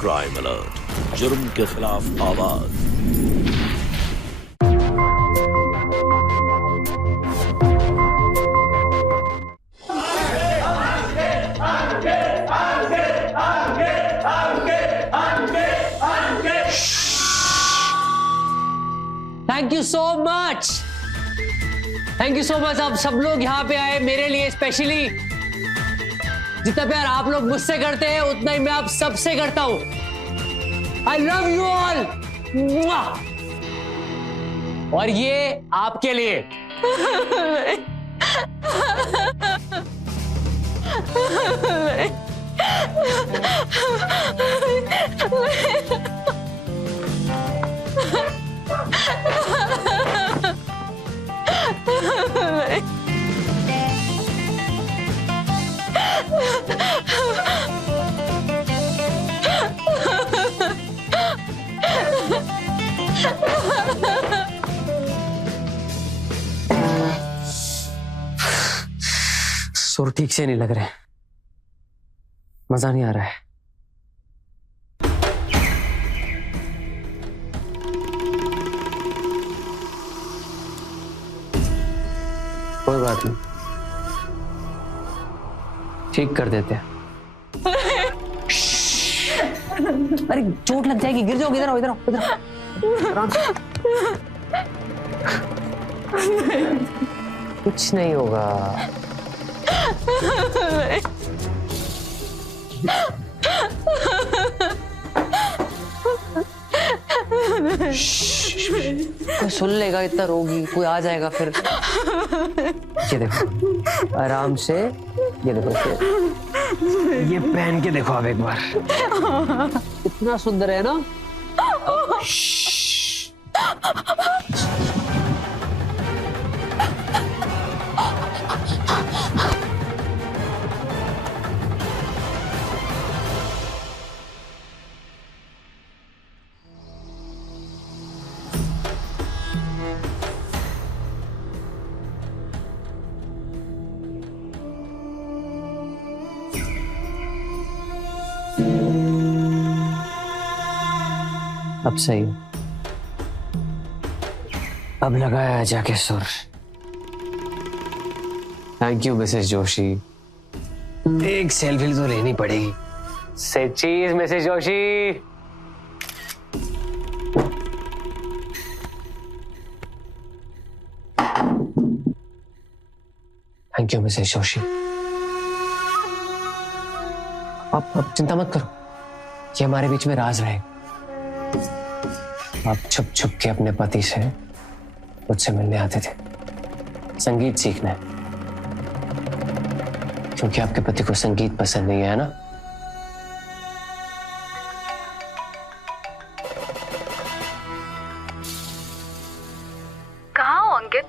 Crime alert, जुर्म के खिलाफ आवाज। Thank you so much, thank you so much. आप सब लोग यहाँ पे आए मेरे लिए स्पेशली। जितना प्यार आप लोग मुझसे करते हैं उतना ही मैं आप सबसे करता हूं। I love you all. और ये आपके लिए। सुर ठीक से नहीं लग रहे, मजा नहीं आ रहा है। कोई बात नहीं, ठीक कर देते हैं। अरे चोट लग जाएगी, गिर जाओगे। इधर आओ, इधर आओ, इधर आओ। आराम से। कुछ नहीं होगा। कोई सुन लेगा, इतना रोगी, कोई आ जाएगा फिर। ये देखो आराम से, ये देखो ये पहन के देखो आप एक बार। इतना सुंदर है ना। अब सही, अब लगाया जाके सुर। Thank you Mrs Joshi. एक सेल्फी तो लेनी पड़ेगी। से चीज Mrs Joshi. Thank you Mrs Joshi. अब चिंता मत करो, ये हमारे बीच में राज रहेगा। आप छुप छुप के अपने पति से मुझसे मिलने आते थे, संगीत सीखने, क्योंकि आपके पति को संगीत पसंद नहीं है ना। कहाँ हो अंकित?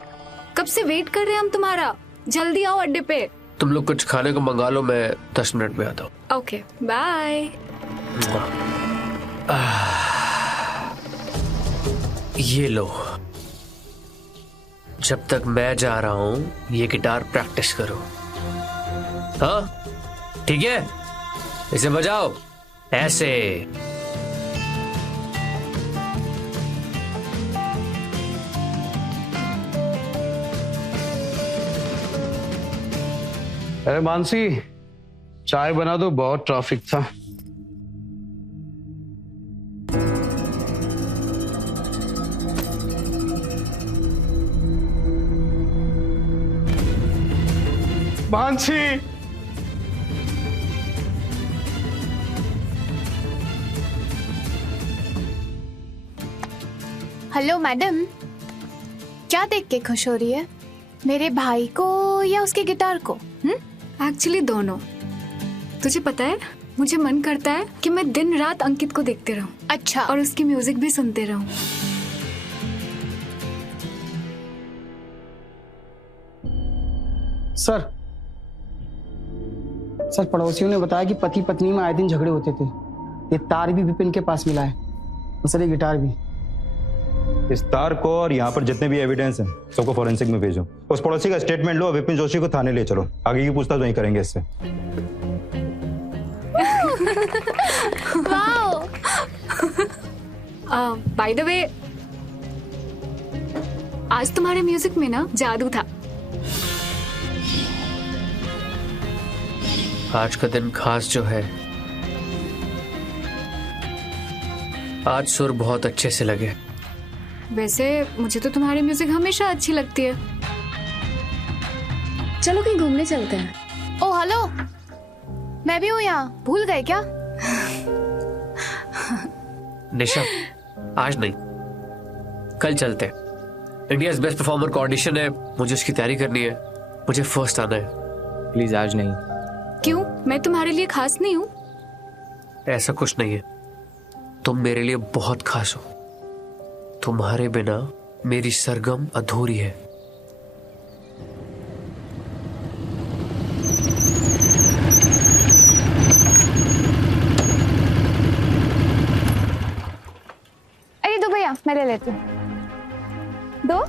कब से वेट कर रहे हैं हम तुम्हारा। जल्दी आओ अड्डे पे। तुम लोग कुछ खाने को मंगा लो, मैं 10 मिनट में आता हूँ। Okay bye. ये लो, जब तक मैं जा रहा हूं ये गिटार प्रैक्टिस करो। हाँ ठीक है, इसे बजाओ ऐसे। अरे मानसी, चाय बना दो, बहुत ट्रैफिक था। मानसी, हेलो मैडम, क्या देख के खुश हो रही है? मेरे भाई को या उसके गिटार को? एक्चुअली दोनों। तुझे पता है, मुझे मन करता है कि मैं दिन रात अंकित को देखते रहूं। अच्छा। और उसकी म्यूजिक भी सुनते रहूं। सर पड़ोसियों ने बताया कि पति पत्नी में आए दिन झगड़े होते थे। ये तार भी विपिन के पास मिला है और सर ये गिटार भी। इस तार को और यहाँ पर जितने भी एविडेंस हैं सबको फॉरेंसिक में भेजो। उस पड़ोसी का स्टेटमेंट लो, विपिन जोशी को थाने ले चलो। आगे की पूछताछ वहीं करेंगे इससे। वाओ, बाय द वे, आज तुम्हारे म्यूजिक में ना जादू था। आज का दिन खास जो है, आज सुर बहुत अच्छे से लगे। वैसे मुझे तो तुम्हारी म्यूजिक हमेशा अच्छी लगती है। चलो कहीं घूमने चलते हैं। ओ हेलो, मैं भी हूँ यहाँ, भूल गए क्या? निशा, आज नहीं, कल चलते हैं। इंडिया बेस्ट परफॉर्मर का ऑडिशन है, मुझे उसकी तैयारी करनी है, मुझे फर्स्ट आना है। प्लीज आज नहीं। क्यों? मैं तुम्हारे लिए खास नहीं हूँ? ऐसा कुछ नहीं है, तुम मेरे लिए बहुत खास हो। तुम्हारे बिना मेरी सरगम अधूरी है। अरे दो भैया, मैं ले लेती हूँ। दो।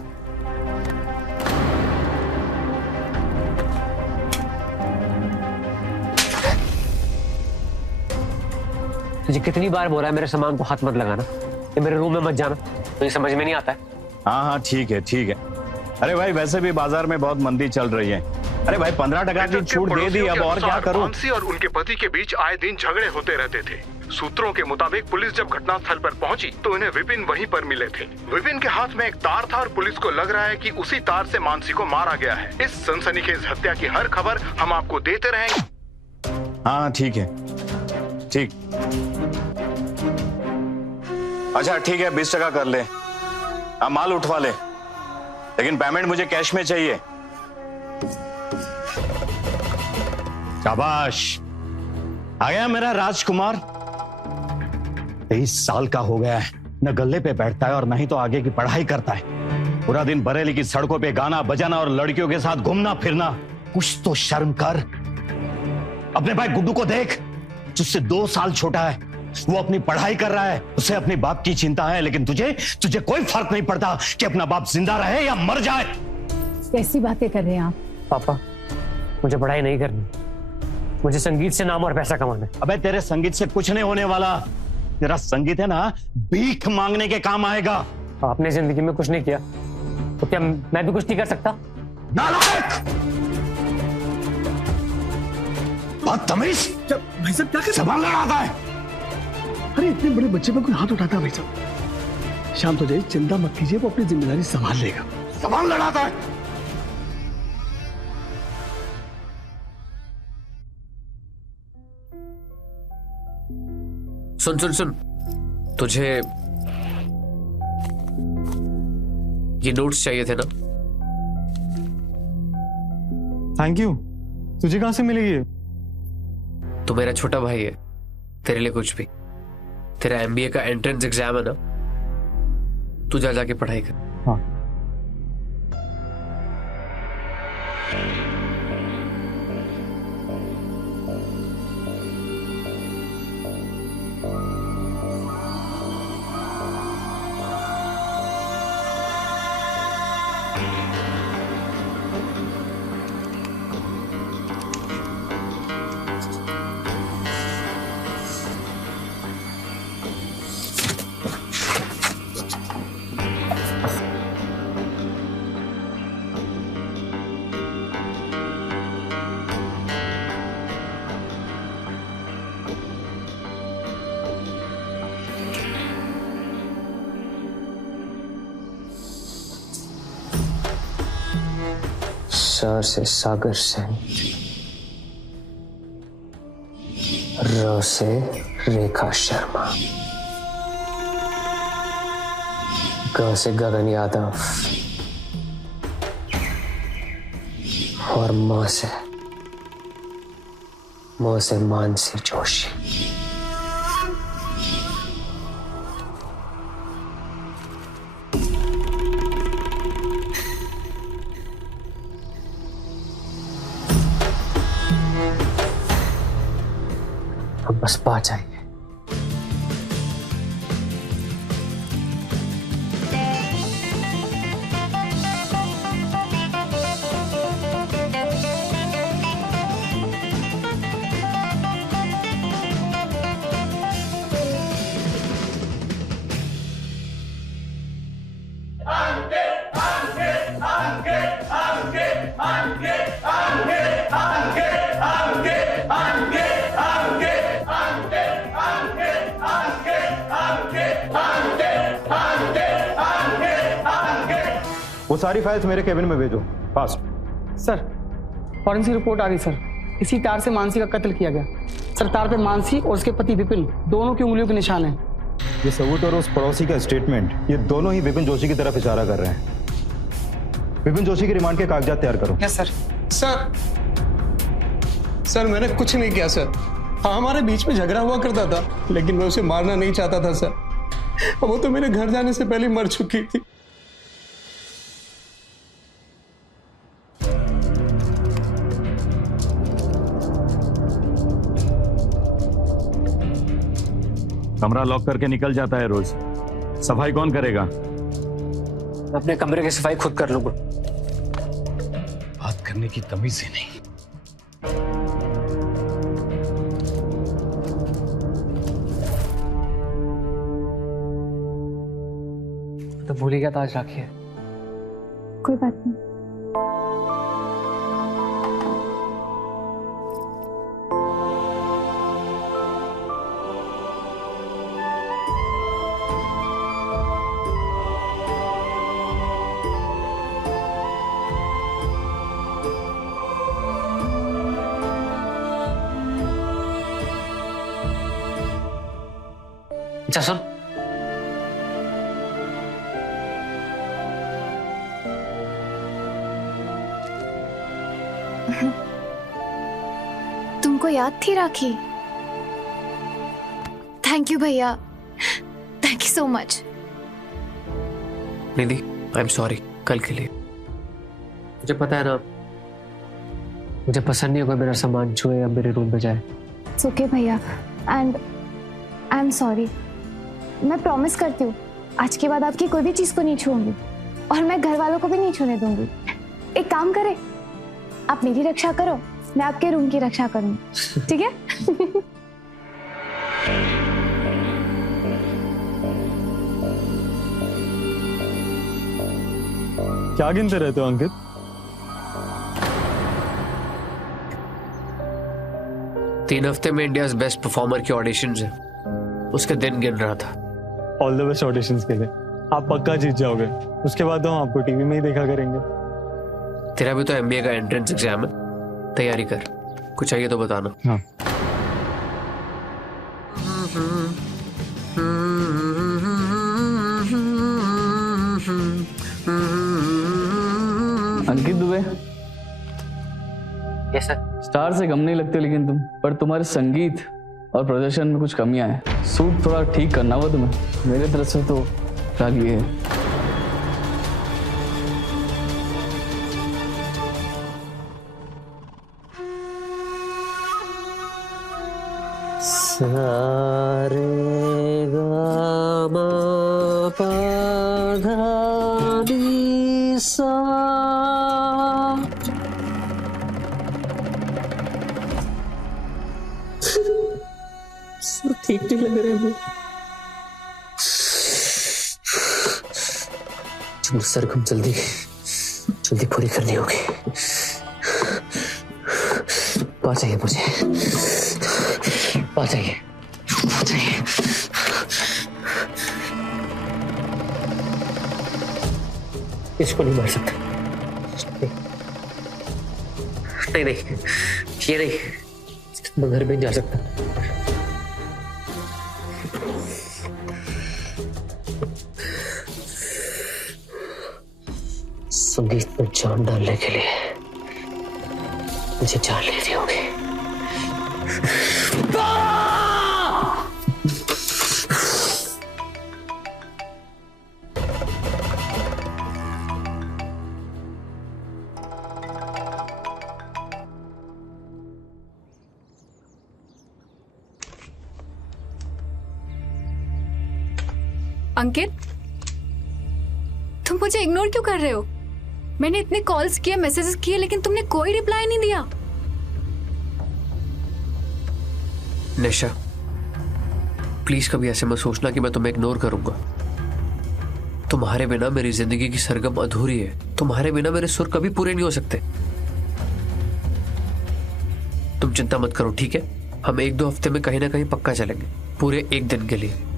तुझे कितनी बार बोला है मेरे सामान को हाथ मत लगाना, ये मेरे रूम में मत जाना, मुझे समझ में नहीं आता है। हाँ हाँ ठीक है ठीक है। अरे भाई वैसे भी बाजार में बहुत मंदी चल रही है। अरे भाई 15% की छूट दे दी, अब और क्या करूं? मानसी और उनके पति के बीच आए दिन झगड़े होते रहते थे। सूत्रों के मुताबिक पुलिस जब घटनास्थल पर पहुंची तो इन्हें विपिन वहीं पर मिले थे। विपिन के हाथ में एक तार था और पुलिस को लग रहा है कि उसी तार से मानसी को मारा गया है। इस सनसनीखेज हत्या की हर खबर हम आपको देते रहेंगे। हाँ ठीक है, ठीक। अच्छा ठीक है, 20% कर ले। हाँ माल उठवा ले, लेकिन पेमेंट मुझे कैश में चाहिए। शाबाश, आ गया मेरा राजकुमार। 23 साल का हो गया है, न गले पे बैठता है और न ही तो आगे की पढ़ाई करता है। पूरा दिन बरेली की सड़कों पे गाना बजाना और लड़कियों के साथ घूमना फिरना। कुछ तो शर्म कर। अपने भाई गुड्डू को देख, जिससे 2 साल छोटा है, वो अपनी पढ़ाई कर रहा है, उसे अपने बाप की चिंता है, लेकिन तुझे कोई फर्क नहीं पड़ता कि अपना बाप जिंदा रहे या मर जाए। कैसी बातें कर रहे हैं आप? पापा, मुझे पढ़ाई नहीं करनी, मुझे संगीत से नाम और पैसा कमाना है। अबे तेरे संगीत से कुछ नहीं होने वाला। तेरा संगीत है ना, भीख मांगने के काम आएगा। आपने जिंदगी में कुछ नहीं किया तो क्या मैं भी कुछ नहीं कर सकता? नालायक! बदतमीज! भाई साहब क्या कर? जबान लड़ाता है। अरे इतने बड़े बच्चे पर कोई हाथ उठाता है भाई साहब? शांत हो जाइए, चिंता मत कीजिए, वो अपनी जिम्मेदारी संभाल लेगा। जबान लड़ाता है। सुन सुन सुन, तुझे ये नोट्स चाहिए थे ना? Thank you. तुझे कहां से मिलेगी ये? तू मेरा छोटा भाई है, तेरे लिए कुछ भी। तेरा एमबीए का एंट्रेंस एग्जाम है ना, तू जा जाके पढ़ाई कर। हाँ। स से सागर सेन, र से रेखा शर्मा, ग से गगन यादव और म से मानसी जोशी। बस पा जाइए। वो सारी फाइल्स मेरे केबिन में भेजो फास्ट। सर फॉरेंसिक रिपोर्ट आ गई सर, इसी तार से मानसी का कत्ल किया गया। सर तार पे मानसी और उसके पति विपिन दोनों की उंगलियों के निशान हैं। ये सबूत और उस पड़ोसी का स्टेटमेंट, ये दोनों ही विपिन जोशी की तरफ इशारा कर रहे हैं। विपिन जोशी की रिमांड के कागजात तैयार करो। Yes sir. सर मैंने कुछ नहीं किया सर। हाँ हमारे बीच में झगड़ा हुआ करता था, लेकिन मैं उसे मारना नहीं चाहता था सर। वो तो मेरे घर जाने से पहले मर चुकी थी। कमरा लॉक करके निकल जाता है रोज, सफाई कौन करेगा? अपने कमरे की सफाई खुद कर लूंगा। बात करने की तमीज ही नहीं। तो भूल ही गया था आज राखी है। कोई बात नहीं। अच्छा सुन, तुमको याद थी राखी? थैंक यू भैया, thank you so much. Nidhi I am sorry कल के लिए। मुझे पता है ना, मुझे पसंद नहीं होगा मेरा सामान छुए या मेरे रूम पे जाए। इट्स ओके भैया, एंड आई एम सॉरी। मैं प्रॉमिस करती हूँ आज के बाद आपकी कोई भी चीज को नहीं छूऊंगी, और मैं घर वालों को भी नहीं छूने दूंगी। एक काम करें, आप मेरी रक्षा करो, मैं आपके रूम की रक्षा करूंगी, ठीक है? क्या गिनते रहते हो अंकित? तीन हफ्ते में इंडिया बेस्ट परफॉर्मर की ऑडिशंस है, उसके दिन गिन रहा था। ऑल द बेस्ट ऑडिशंस के लिए। आप पक्का जीत जाओगे, उसके बाद तो हम आपको टीवी में ही देखा करेंगे। तेरा भी तो एमबीए का एंट्रेंस एग्जाम है, तैयारी कर, कुछ चाहिए तो बताना। हाँ। अंकित दुबे, यस सर। स्टार से कम नहीं लगते लेकिन तुम, पर तुम्हारे संगीत और प्रदर्शन में कुछ कमियां हैं। सूट थोड़ा ठीक करना होगा तुम्हें, मेरे तरफ से तो रागी है। सारे गामा पाधा नी सा। ठीक नहीं लग रहे हैं। सरगम जल्दी जल्दी पूरी करनी होगी। आ जाइए, मुझे आ जाइए, आ जाइए। इसको नहीं मार सकता। नहीं नहीं, ये नहीं, मैं घर में नहीं जा सकता। संगीत में जान डालने के लिए मुझे जान लेनी होगी। अंकित, तुम मुझे इग्नोर क्यों कर रहे हो? मैंने इतने कॉल्स किए, मैसेजेस किए, लेकिन तुमने कोई रिप्लाई नहीं दिया। निशा, प्लीज कभी ऐसे मत सोचना कि मैं तुम्हें इग्नोर करूंगा। तुम्हारे बिना मेरी जिंदगी की सरगम अधूरी है। तुम्हारे बिना मेरे सुर कभी पूरे नहीं हो सकते। तुम चिंता मत करो, ठीक है? हम 1-2 हफ्ते में कहीं ना कहीं पक्का चलेंगे, पूरे 1 दिन के लिए।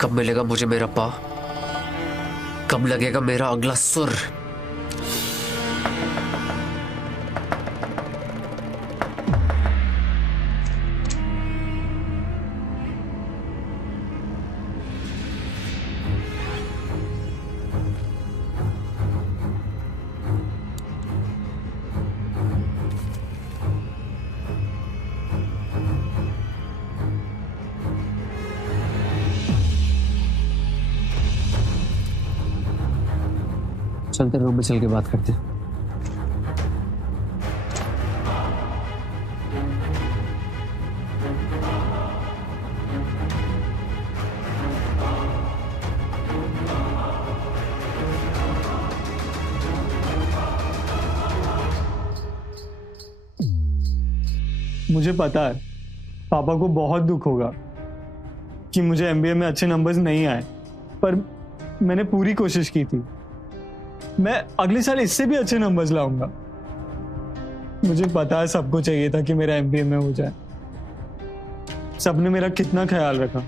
कब मिलेगा मुझे मेरा पा? कब लगेगा मेरा अगला सुर? चलते रूम में चल के बात करते हैं। मुझे पता है पापा को बहुत दुख होगा कि मुझे एमबीए में अच्छे नंबर्स नहीं आए, पर मैंने पूरी कोशिश की थी। मैं अगले साल इससे भी अच्छे नंबर्स लाऊंगा। मुझे पता है सबको चाहिए था कि मेरा एमबीए में हो जाए। सबने मेरा कितना ख्याल रखा,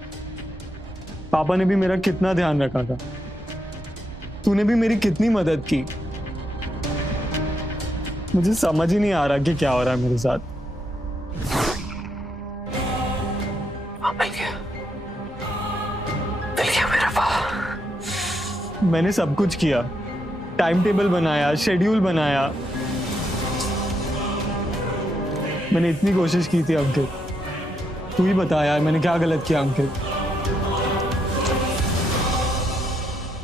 पापा ने भी मेरा कितना ध्यान रखा था, तूने भी मेरी कितनी मदद की। मुझे समझ ही नहीं आ रहा कि क्या हो रहा है मेरे साथ। मिल गया मेरा पा। मैंने सब कुछ किया, टाइम टेबल बनाया, शेड्यूल बनाया। मैंने इतनी कोशिश की थी अंकित, तू ही बता यार मैंने क्या गलत किया अंकित।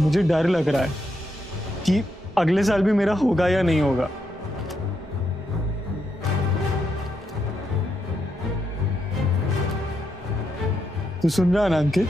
मुझे डर लग रहा है कि अगले साल भी मेरा होगा या नहीं होगा। तू सुन रहा है ना अंकित?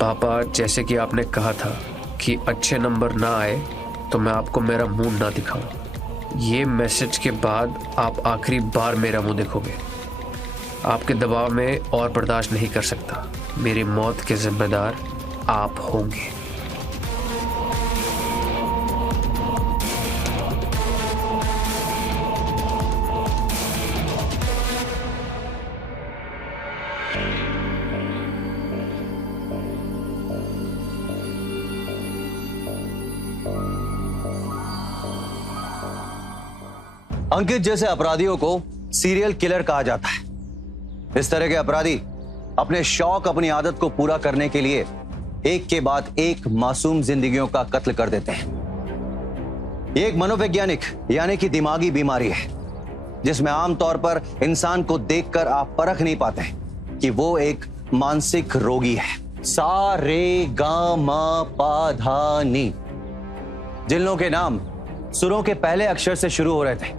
पापा, जैसे कि आपने कहा था कि अच्छे नंबर ना आए तो मैं आपको मेरा मुंह ना दिखाऊं। ये मैसेज के बाद आप आखिरी बार मेरा मुंह देखोगे। आपके दबाव में और बर्दाश्त नहीं कर सकता। मेरी मौत के जिम्मेदार आप होंगे। अंकित जैसे अपराधियों को सीरियल किलर कहा जाता है। इस तरह के अपराधी अपने शौक, अपनी आदत को पूरा करने के लिए एक के बाद एक मासूम जिंदगियों का कत्ल कर देते हैं। ये एक मनोवैज्ञानिक यानी कि दिमागी बीमारी है, जिसमें आमतौर पर इंसान को देखकर आप परख नहीं पाते कि वो एक मानसिक रोगी है। सा रे गा मा पा धा नी, जिन लोगों के नाम सुरों के पहले अक्षर से शुरू हो रहे थे,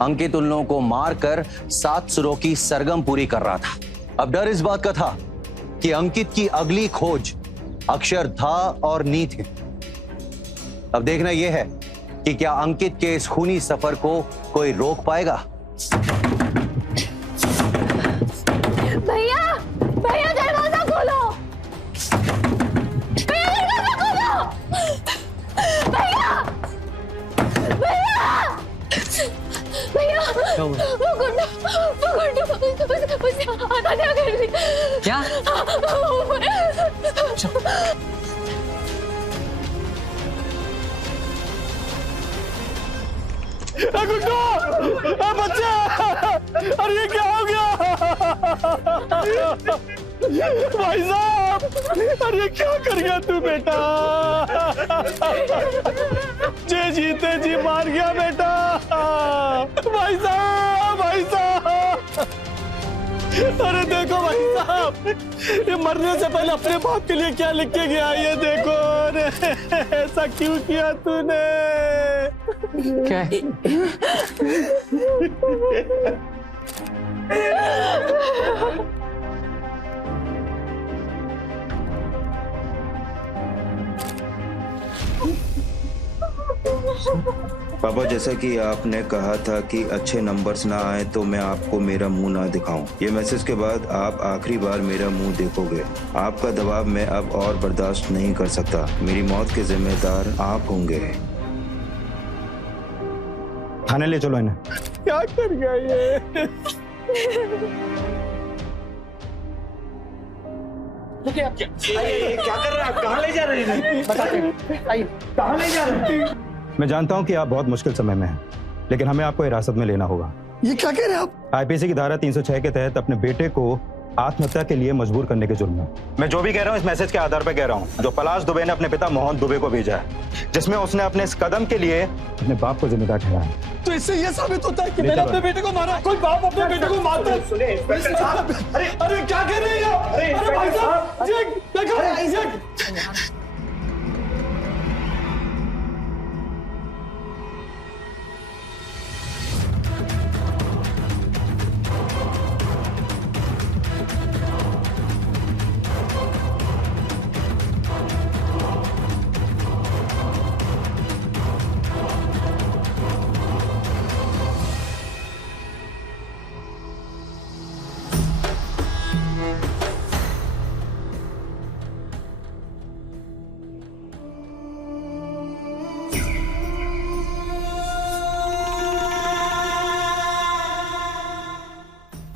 अंकित उन लोगों को मारकर 7 सुरों की सरगम पूरी कर रहा था। अब डर इस बात का था कि अंकित की अगली खोज अक्षर धा और नी थे। अब देखना यह है कि क्या अंकित के इस खूनी सफर को कोई रोक पाएगा। भैया, भैया दरवाजा खोलो। भैया दरवाजा खोलो। भैया, भैया, भैया, वो गुंडा उसने आत्महत्या कर ली। क्या? गुड्डू, बच्चे, अरे ये क्या हो गया? भाई साहब, अरे क्या कर गया तू बेटा? मुझे जीते जी मार गया बेटा। भाई साहब, भाई साहब, अरे देखो भाई साहब, ये मरने से पहले अपने बाप के लिए क्या लिख के गया, ये देखो। अरे ऐसा क्यों किया तूने? क्या है? पापा, जैसा कि आपने कहा था कि अच्छे नंबर्स ना आए तो मैं आपको मेरा मुंह ना दिखाऊं। ये मैसेज के बाद आप आखिरी बार मेरा मुंह देखोगे। आपका दबाव मैं अब और बर्दाश्त नहीं कर सकता। मेरी मौत के जिम्मेदार आप होंगे। थाने ले चलो इन्हें। क्या कर गया ये? क्या कर रहे हैं आप? कहाँ ले जा रहे हैं? कहाँ ले जा रहे हैं? मैं जानता हूं कि आप बहुत मुश्किल समय में हैं, लेकिन हमें आपको हिरासत में लेना होगा। ये क्या कह रहे हैं आप? आईपीसी की धारा 306 के तहत अपने बेटे को आत्महत्या के लिए मजबूर करने के जुर्म में। मैं जो भी कह रहा हूँ इस मैसेज के आधार पर कह रहा हूँ, जो पलाश दुबे ने अपने पिता मोहन दुबे को भेजा है, जिसमें उसने अपने इस कदम के लिए अपने बाप को जिम्मेदार ठहराया। तो इससे ये साबित होता है कि मैंने अपने बेटे को मारा। कोई बाप अपने बेटे को मारता है? अरे क्या कह रहे हैं आप? अरे भाई साहब, ये देखो,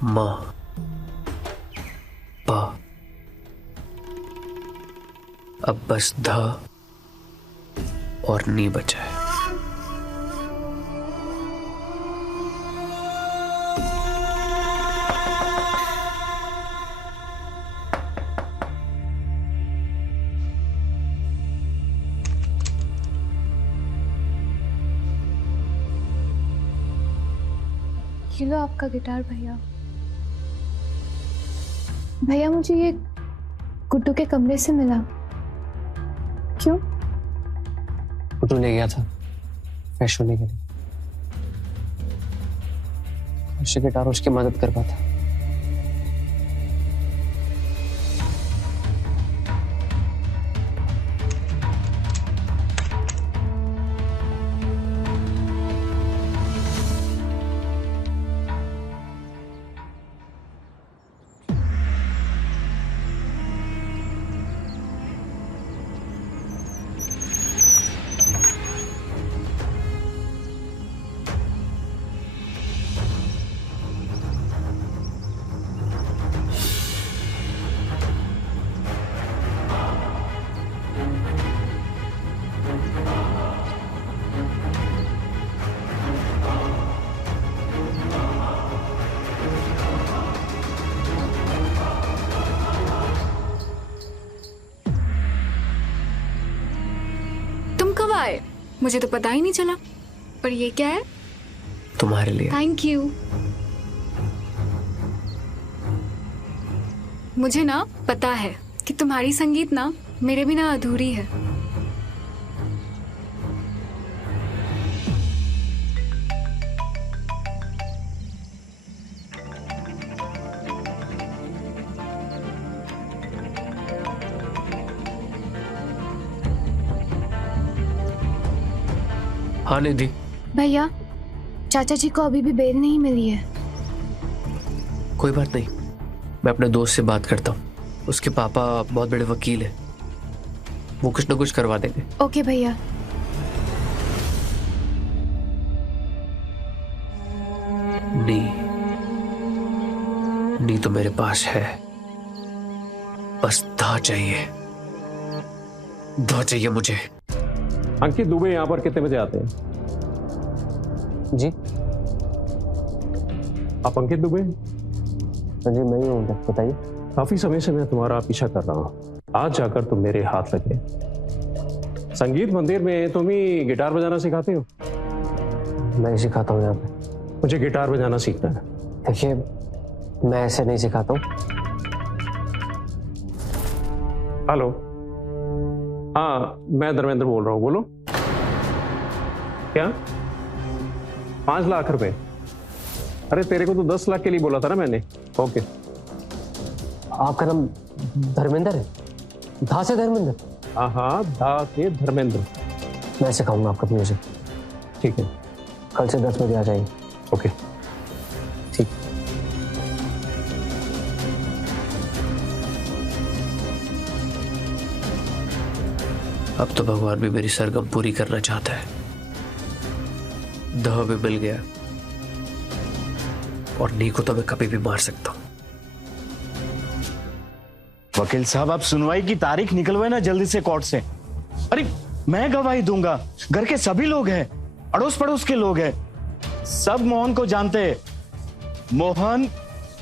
माँ, पा, अब बस धा और नी बचा है। ये लो आपका गिटार भैया। भैया मुझे ये गुड्डू के कमरे से मिला। क्यों? गुड्डू ले गया था फ्रेश होने के लिए। उससे गिटार उसकी मदद कर पाता। मुझे तो पता ही नहीं चला। पर ये क्या है? तुम्हारे लिए। Thank you. मुझे ना पता है कि तुम्हारी संगीत ना मेरे बिना अधूरी है। हाँ निधि। भैया, चाचा जी को अभी भी बेल नहीं मिली है। कोई बात नहीं, मैं अपने दोस्त से बात करता हूँ। उसके पापा बहुत बड़े वकील हैं, वो कुछ ना कुछ करवा देंगे। ओके भैया। नी तो मेरे पास है, बस धा चाहिए, धा चाहिए मुझे। अंकित दुबे यहाँ पर कितने बजे आते हैं? जी आप अंकित दुबे? जी मैं ही हूँ, बताइए। काफी समय से मैं तुम्हारा पीछा कर रहा हूँ, आज जाकर तुम मेरे हाथ लगे। संगीत मंदिर में तुम ही गिटार बजाना सिखाते हो? मैं सिखाता हूँ यहाँ पे। मुझे गिटार बजाना सीखना है। देखिए, मैं ऐसे नहीं सिखाता हूँ। हेलो, हाँ मैं धर्मेंद्र बोल रहा हूँ, बोलो। क्या 5 लाख रुपए? अरे तेरे को तो 10 लाख के लिए बोला था ना मैंने। ओके। आपका नाम धर्मेंद्र है? धा से धर्मेंद्र? हाँ, धा से धर्मेंद्र। मैं सिखाऊंगा आपका म्यूजिक। ठीक है, कल से 10 बजे आ जाएंगे। ओके ठीक। अब तो भगवान भी मेरी सरगम पूरी करना चाहता है। दह भी मिल गया और नी को तो मैं कभी भी मार सकता हूं। वकील साहब, आप सुनवाई की तारीख निकलवाए ना जल्दी से कोर्ट से। अरे मैं गवाही दूंगा, घर के सभी लोग हैं, अड़ोस पड़ोस के लोग हैं, सब मोहन को जानते हैं। मोहन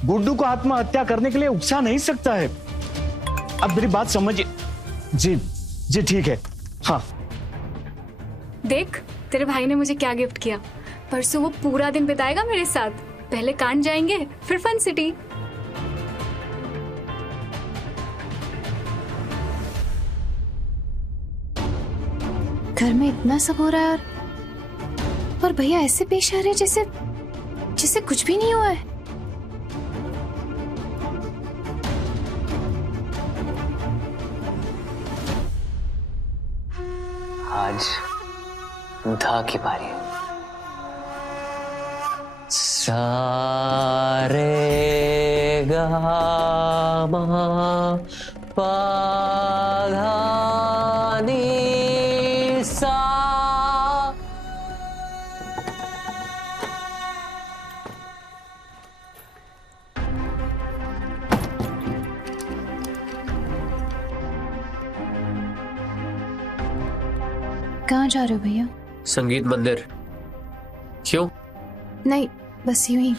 गुड्डू को आत्महत्या करने के लिए उकसा नहीं सकता है। अब मेरी बात समझिए। जी जी ठीक है। हाँ देख, तेरे भाई ने मुझे क्या गिफ्ट किया। परसों वो पूरा दिन बिताएगा मेरे साथ। पहले कान जाएंगे, फिर फन सिटी। घर में इतना सब हो रहा है और भैया ऐसे पेश आ रहे जैसे जैसे कुछ भी नहीं हुआ है। आज धा की बारी है। सारे गामा पा धा नी सा। कहाँ जा रहे हो भैया? संगीत मंदिर। क्यों? नहीं, बस यूं ही।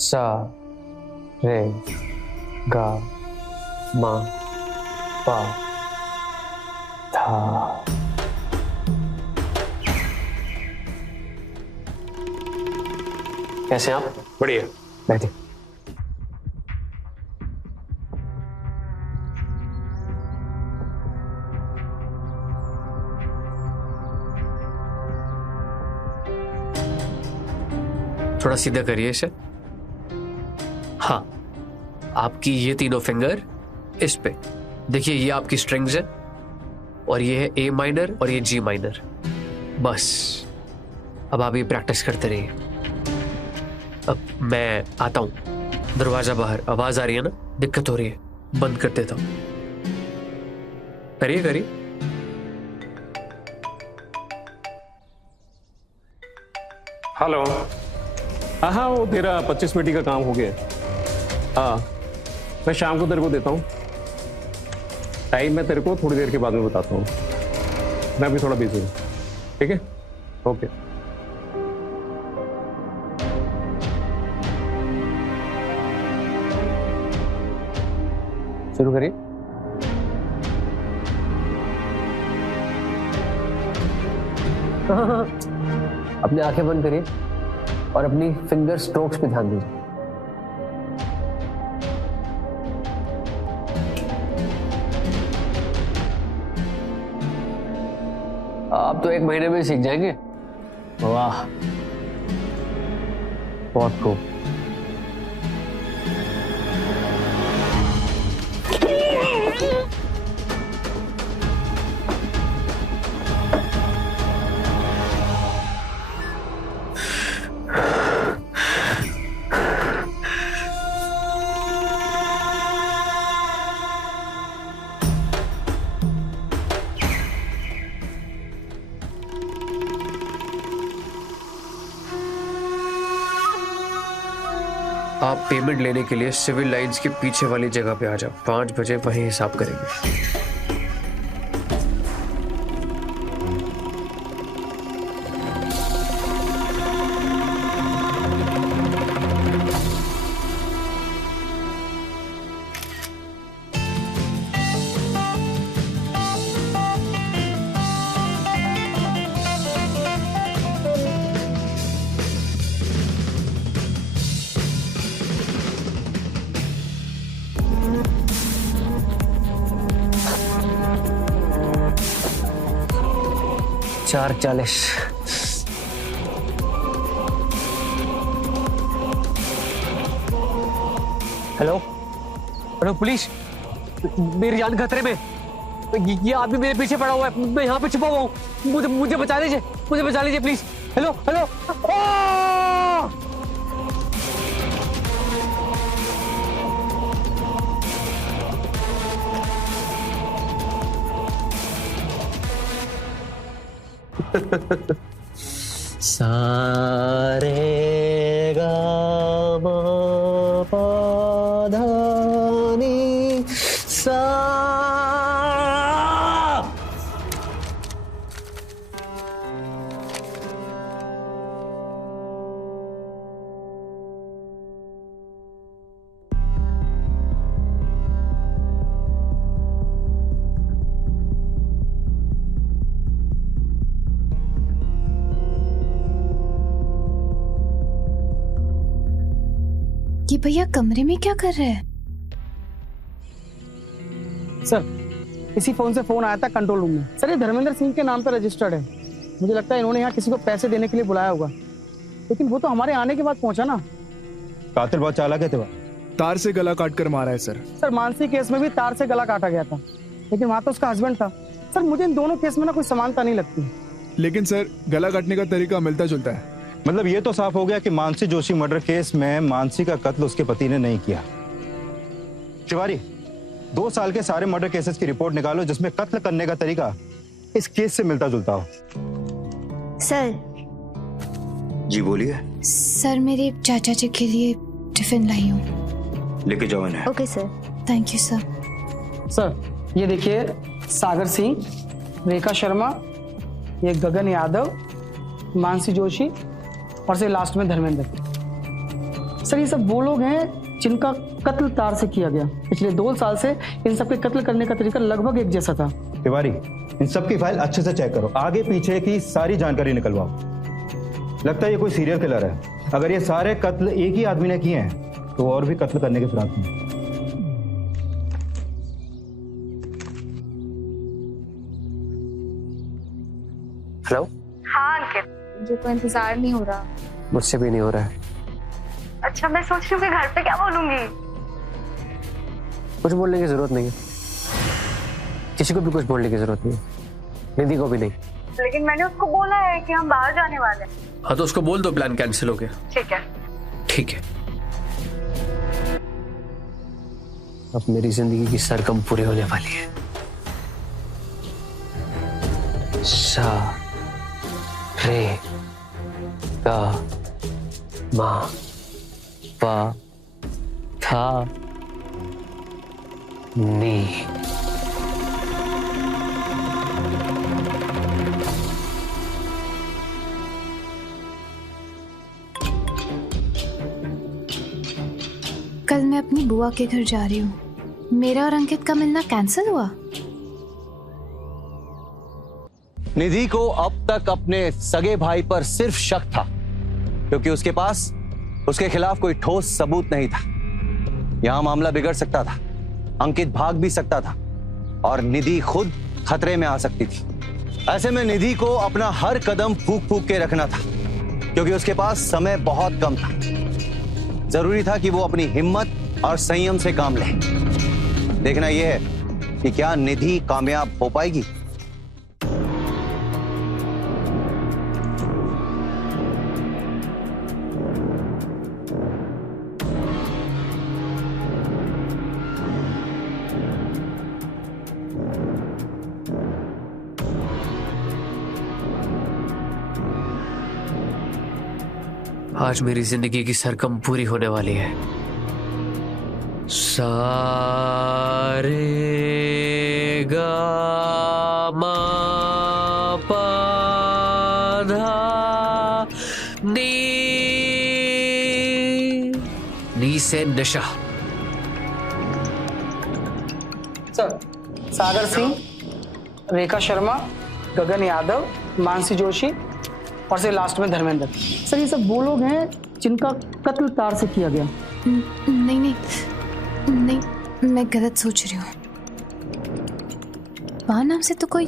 सा रे गा मा पा धा। कैसे हैं आप? बढ़िया। बैठिए। थोड़ा सीधा करिए इसे। हाँ, आपकी ये तीनों फिंगर इस पे देखिए। ये आपकी स्ट्रिंग्स है और ये है ए माइनर और ये जी माइनर। बस अब आप ये प्रैक्टिस करते रहिए। अब मैं आता हूं। दरवाजा बाहर आवाज आ रही है ना, दिक्कत हो रही है, बंद कर देता हूं। करिए करिए। हेलो, हाँ वो तेरा 25 मिनट का काम हो गया। हाँ मैं शाम को तेरे को देता हूँ टाइम। मैं तेरे को थोड़ी देर के बाद में बताता हूँ, मैं अभी थोड़ा बिजी हूँ। ठीक है, ओके। शुरू करिए। अपनी आंखें बंद करिए और अपनी फिंगर स्ट्रोक्स पे ध्यान दीजिए। आप तो 1 महीने में सीख जाएंगे। वाह, बहुत खूब। आप पेमेंट लेने के लिए सिविल लाइंस के पीछे वाली जगह पे आ जाओ। 5 बजे वहीं हिसाब करेंगे। 4:40। हेलो हेलो पुलिस, मेरी जान खतरे में। ये आदमी मेरे पीछे पड़ा हुआ है, मैं यहाँ पे छुपा हुआ हूँ, मुझे बचा लीजिए, मुझे बचा लीजिए प्लीज। Hello hello. सारे गा मा पा धा नी सा। ये भैया कमरे में क्या कर रहे हैं? सर इसी फोन से फोन आया था कंट्रोल रूम में। सर ये धर्मेंद्र सिंह के नाम पर रजिस्टर्ड है। मुझे लगता है इन्होंने यहाँ किसी को पैसे देने के लिए बुलाया होगा, लेकिन वो तो हमारे आने के बाद पहुंचा ना। कातिल बहुत चालाक है तेरा। तार से गला काट कर मारा है सर। सर मानसी केस में भी तार से गला काटा गया था, लेकिन वहां तो उसका हस्बैंड था। सर मुझे इन दोनों केस में ना कोई समानता नहीं लगती। लेकिन सर गला काटने का तरीका मिलता जुलता है। मतलब ये तो साफ हो गया कि मानसी जोशी मर्डर केस में मानसी का कत्ल उसके पति ने नहीं किया। तिवारी 2 साल के सारे मर्डर केसेस की रिपोर्ट निकालो जिसमें कत्ल करने का तरीका इस केस से मिलता जुलता हो। सर। जी बोलिए। सर मेरे चाचा जी के लिए टिफिन लाई हूँ, लेके जाओ इन्हें। Okay sir. Thank you sir. Sir ये देखिए, सागर सिंह, रेखा शर्मा, ये गगन यादव, मानसी जोशी और से लास्ट में धर्मेंद्र। सर ये सब वो लोग हैं जिनका कत्ल तार से किया गया। पिछले 2 साल से इन सब के कत्ल करने का तरीका लगभग एक जैसा था। तिवारी इन सब की फाइल अच्छे से चेक करो, आगे पीछे की सारी जानकारी निकलवाओ। लगता है ये कोई सीरियल किलर है। अगर ये सारे कत्ल एक ही आदमी ने किए हैं तो और भी कत्ल करने के फिराक में। हेलो। हाँ अंकित, मुझे तो इंतजार नहीं हो रहा। मुझसे भी नहीं हो रहा है। अच्छा मैं सोच रही हूँ कि घर पे क्या बोलूंगी। कुछ बोलने की जरूरत नहीं है, किसी को भी कुछ बोलने की जरूरत नहीं है, निधि को भी नहीं। लेकिन मैंने उसको बोला है कि हम बाहर जाने वाले हैं। हाँ तो उसको बोल दो प्लान कैंसिल हो गया। ठीक है। ठीक है। अब मेरी जिंदगी की सरगम पूरी होने वाली है। सा रे गा मा पा था नी। कल मैं अपनी बुआ के घर जा रही हूँ। मेरा और अंकित का मिलना कैंसिल हुआ। निधि को अब तक अपने सगे भाई पर सिर्फ शक था, क्योंकि उसके पास उसके खिलाफ कोई ठोस सबूत नहीं था। यहां मामला बिगड़ सकता था, अंकित भाग भी सकता था और निधि खुद खतरे में आ सकती थी। ऐसे में निधि को अपना हर कदम फूंक फूंक के रखना था, क्योंकि उसके पास समय बहुत कम था। जरूरी था कि वो अपनी हिम्मत और संयम से काम ले। देखना यह है कि क्या निधि कामयाब हो पाएगी। आज मेरी जिंदगी की सरगम पूरी होने वाली है। सा रे गा मा पा धा नी। नी से नशा। सर सागर सिंह, रेखा शर्मा, गगन यादव, मानसी जोशी और से लास्ट में धर्मेंद्र। सर ये सब वो लोग हैं जिनका कत्ल तार से किया गया। नहीं नहीं नहीं, मैं गलत सोच रही हूँ। वहां नाम से तो कोई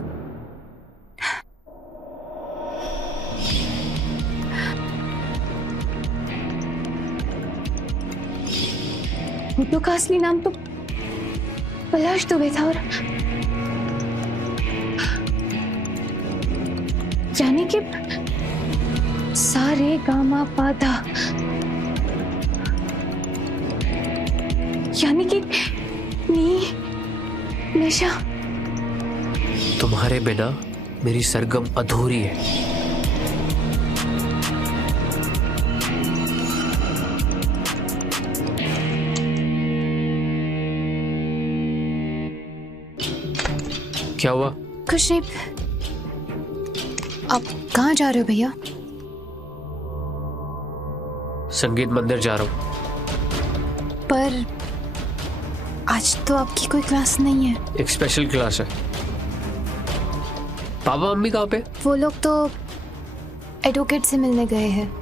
गुड्डू का असली नाम तो पलाश दुबे था, और यानी कि सारे गामा पादा, यानी कि निशा। तुम्हारे बिना मेरी सरगम अधूरी है। क्या हुआ? कुछ नहीं। आप कहाँ जा रहे हो भैया? संगीत मंदिर जा रहा हूँ। पर आज तो आपकी कोई क्लास नहीं है। एक स्पेशल क्लास है। पापा मम्मी कहाँ पे? वो लोग तो एडवोकेट से मिलने गए हैं।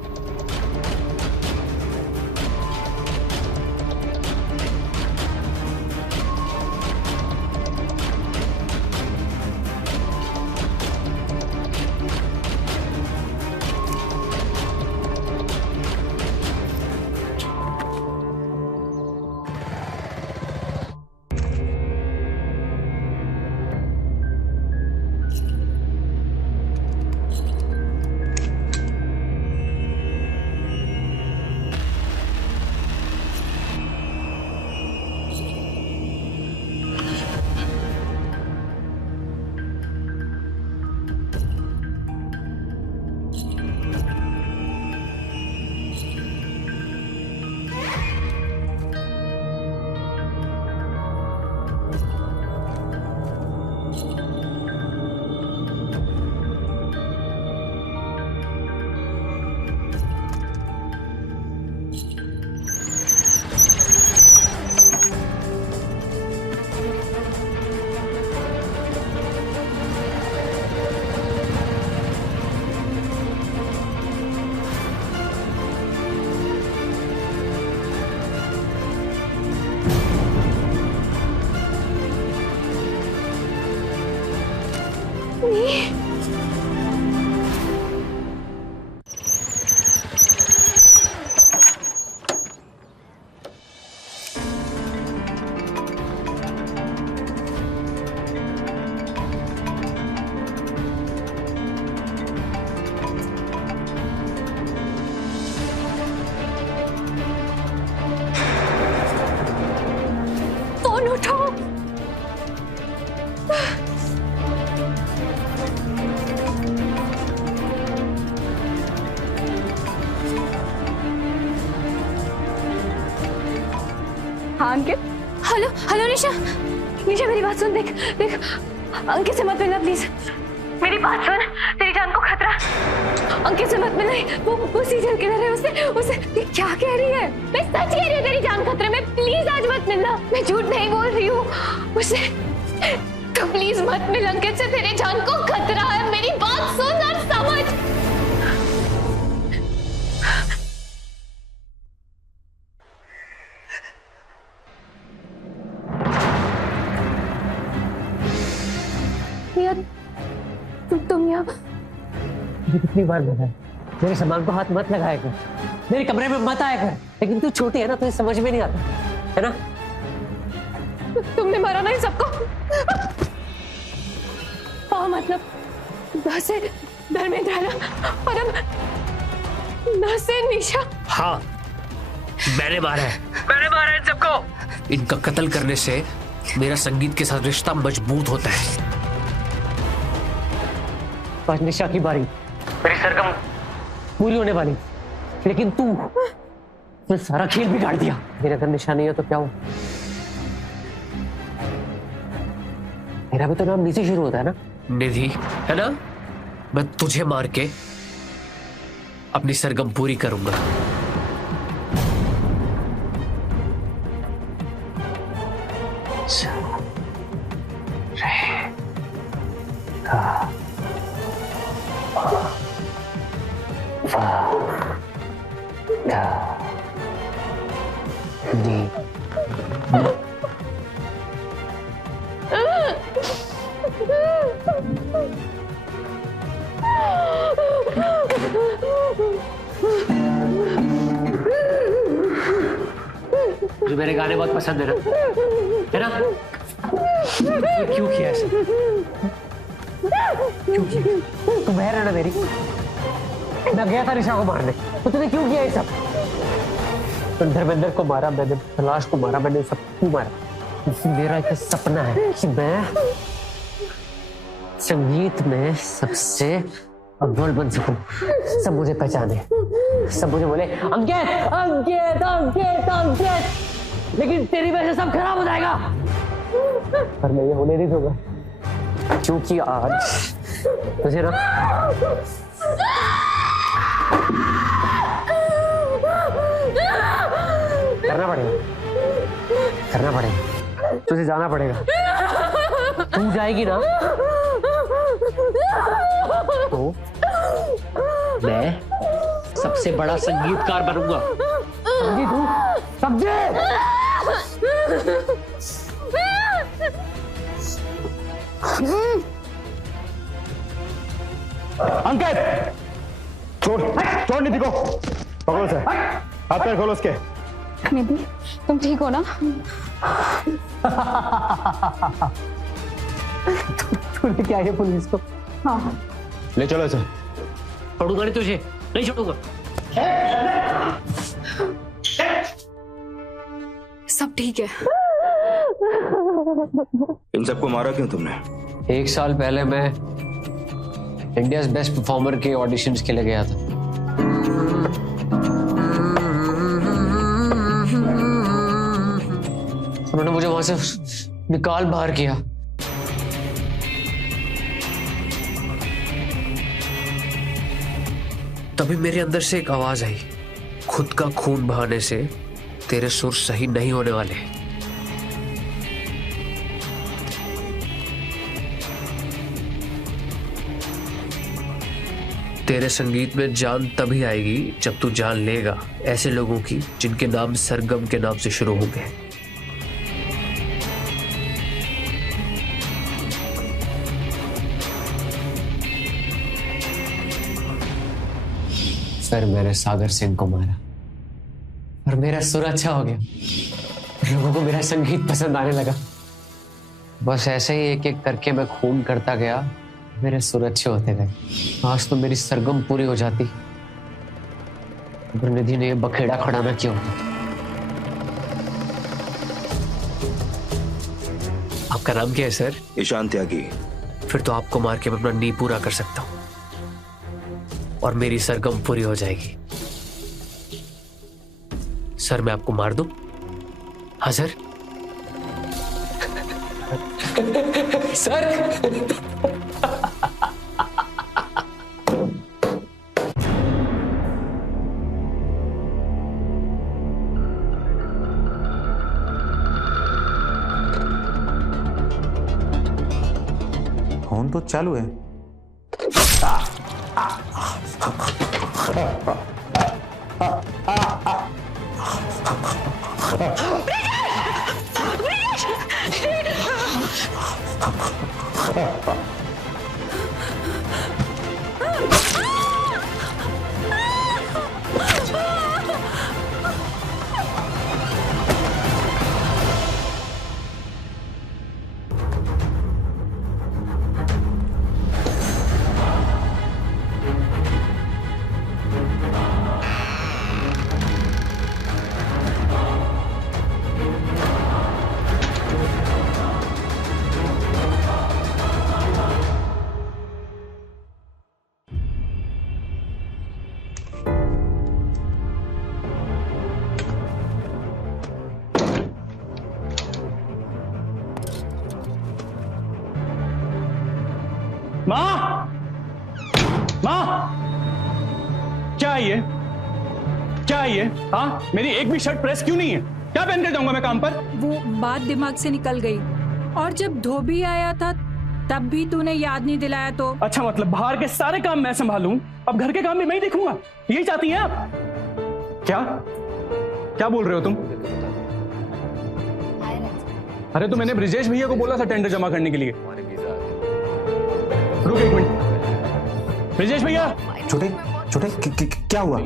फोन उठाओ। हाँ अंकित। हेलो हेलो निशा। निशा मेरी बात सुन। देख देख, अंकित से मत मिलना प्लीज। मेरी बात सुन, तेरी जान को खतरा। अंकित से मत मिलना, वो सीरियल किलर है। उसे ये क्या कह रही है? मैं सच कह रही हूँ, तेरी जान खतरे में। प्लीज आज मत मिलना, मैं झूठ नहीं बोल रही हूँ। उसे तो प्लीज मत मिल अंकित से, तेरी जान को खतरा है। मेरी बात सुन और समझ। तुम यहाँ कितनी बार बोला है मेरे सामान को हाथ मत लगाया कर, मेरे कमरे में मत आया कर, लेकिन तू छोटी है ना, तुझे समझ में नहीं आता है ना। तुमने मारा नहीं सबको। हाँ मतलब न से धर्मेंद्र है ना, और अब न से निशा। हाँ मैंने मारा है इन सबको। इनका कत्ल करने से मेरा संगीत के साथ रिश्ता मजबूत होता है। आज निशा की बारी, मेरी सरगम पूरी होने वाली, लेकिन तू सारा खेल बिगाड़ दिया। मेरा अगर निशा नहीं है तो क्या हो? मेरा भी तो नाम निधि शुरू होता है ना। निधि है ना? मैं तुझे मार के अपनी सरगम पूरी करूंगा। मुझे मेरे गाने बहुत पसंद है ना? क्यों किया ऐसा? क्यों किया? तू बहन है ना मेरी? मैं गया था निशा को मारने, तो तूने क्यों किया ये सब? तो धर्मेंद्र को मारा मैंने, तलाश को मारा मैंने, सब क्यों मारा? मेरा एक सपना है कि मैं संगीत में सबसे अव्वल बन सकूं, सब मुझे पहचाने, सब मुझे बोले अंकित अंकित अंकित अंकित, लेकिन तेरी वजह से सब खराब हो जाएगा। पर मैं ये होने नहीं दूंगा, क्योंकि आज मुझे ना करना पड़ेगा, तुझे जाना पड़ेगा। तू जाएगी ना तो मैं सबसे बड़ा संगीतकार बनूंगा। समझी तू? समझे? अंकित, छोड़ निधि को, पकड़ो से, हाथ पैर खोलो उसके। निधि, तुम ठीक हो ना? तूने क्या है पुलिस को? हाँ। ले चलो इसे। छोड़ूंगा नहीं तुझे, नहीं छोड़ूंगा। सब ठीक है। इन सबको मारा क्यों तुमने? 1 साल पहले मैं इंडियाज बेस्ट परफॉर्मर के ऑडिशंस के लिए गया था। उन्होंने मुझे वहां से निकाल बाहर किया। तभी मेरे अंदर से एक आवाज आई, खुद का खून बहाने से तेरे सुर सही नहीं होने वाले। तेरे संगीत में जान तभी आएगी जब तू जान लेगा ऐसे लोगों की जिनके नाम सरगम के नाम से शुरू होंगे। फिर मैंने सागर सिंह को मारा और मेरा सुर अच्छा हो गया, लोगों को मेरा संगीत पसंद आने लगा। बस ऐसे ही एक एक करके मैं खून करता गया, मेरे सुर अच्छे होते गए। आज तो मेरी सरगम पूरी हो जाती, निधि ने ये बखेड़ा खड़ा ना क्यों? आपका नाम क्या है सर? ईशान त्यागी। फिर तो आपको मार के मैं अपना नी पूरा कर सकता हूँ और मेरी सरगम पूरी हो जाएगी। सर मैं आपको मार दूं? हाँ सर। सर फोन तो चालू है। माँ, माँ, क्या है ये? क्या है ये? हाँ, मेरी एक भी शर्ट प्रेस क्यों नहीं है? क्या पहन के जाऊंगा मैं काम पर? वो बात दिमाग से निकल गई, और जब धोबी आया था तब भी तूने याद नहीं दिलाया तो। अच्छा, मतलब बाहर के सारे काम मैं संभालूं, अब घर के काम भी मैं ही देखूंगा, यही चाहती हैं आप? क्या क्या बोल रहे हो तुम? अरे तो मैंने ब्रिजेश भैया को बोला था टेंडर जमा करने के लिए। रुक एक मिनट, ब्रिजेश भैया। छोटे छोटे क्या हुआ?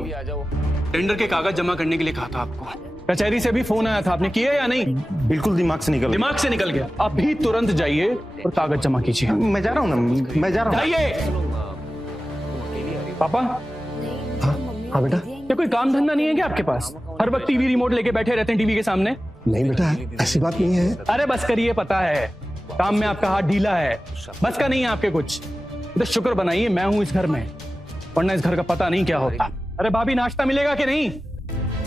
टेंडर के कागज जमा करने के लिए कहा था आपको। कचहरी से भी फोन आया था, आपने किया या नहीं? बिल्कुल दिमाग से निकल गया। अभी तुरंत जाइए और कागज जमा कीजिए। मैं जा रहा हूँ ना, मैं जा रहा हूँ। जाइए। पापा। हाँ बेटा। क्या कोई काम धंधा नहीं है क्या आपके पास? हर वक्त टीवी रिमोट लेके बैठे रहते हैं टीवी के सामने। नहीं बेटा, ऐसी बात नहीं है। अरे बस करिए, पता है काम में आपका हाथ ढीला है, बस का नहीं है आपके कुछ। तो शुक्र बनाइए मैं हूँ इस घर में, वरना इस घर का पता नहीं क्या होता। अरे भाभी, नाश्ता मिलेगा कि नहीं?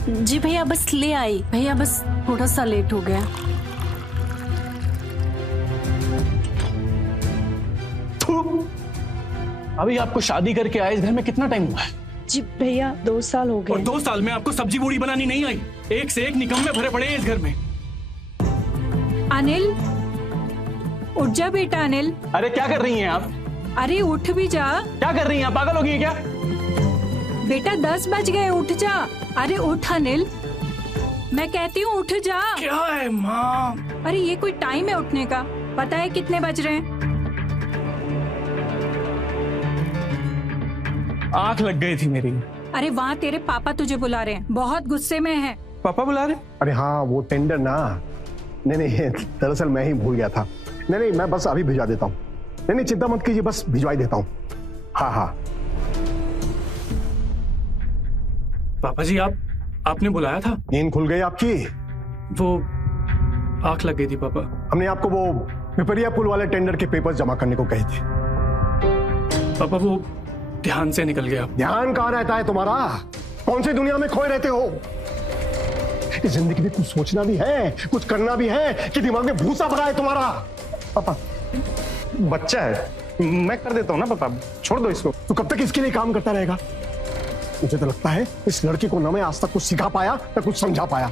जी भैया, बस ले आई। भैया बस थोड़ा सा लेट हो गया। अभी आपको शादी करके आए इस घर में कितना टाइम हुआ है? जी भैया 2 साल हो गए। और 2 साल में आपको सब्जी पूड़ी बनानी नहीं आई? एक से एक निकम्मे भरे पड़े हैं इस घर में। अनिल, उठ जा बेटा। अनिल, अरे क्या कर रही हैं आप? अरे उठ भी जा। क्या कर रही हैं? पागल हो गई है क्या? बेटा 10 बज गए, उठ जा। अरे उठ अनिल, मैं कहती हूँ उठ जा। क्या है माँ? अरे ये कोई टाइम है उठने का? पता है कितने बज रहे हैं? आंख लग गई थी मेरी। अरे वहाँ तेरे पापा तुझे बुला रहे हैं, बहुत गुस्से में हैं। पापा बुला रहे? अरे हाँ, वो टेंडर ना। नहीं, दरअसल मैं ही भूल गया था। नहीं, मैं बस अभी भिजवा देता हूँ। नहीं, चिंता मत कीजिए, बस भिजवा देता हूँ। हाँ। पापा जी, आपने बुलाया था? नींद खुल गई आपकी? वो आंख लग गई थी पापा। हमने आपको वो पिपरिया पुल वाले टेंडर के पेपर्स जमा करने को कहे थे। पापा वो ध्यान से निकल गया। ध्यान कहाँ रहता है तुम्हारा? कौन सी दुनिया में खोए रहते हो? इस जिंदगी में कुछ सोचना भी है, कुछ करना भी है, कि दिमाग में भूसा भरा है तुम्हारा? पापा, बच्चा है, मैं कर देता हूँ ना पापा, छोड़ दो इसको। तो कब तक इसके लिए काम करता रहेगा? मुझे तो लगता है इस लड़के को ना मैं आज तक कुछ सिखा पाया ना कुछ समझा पाया।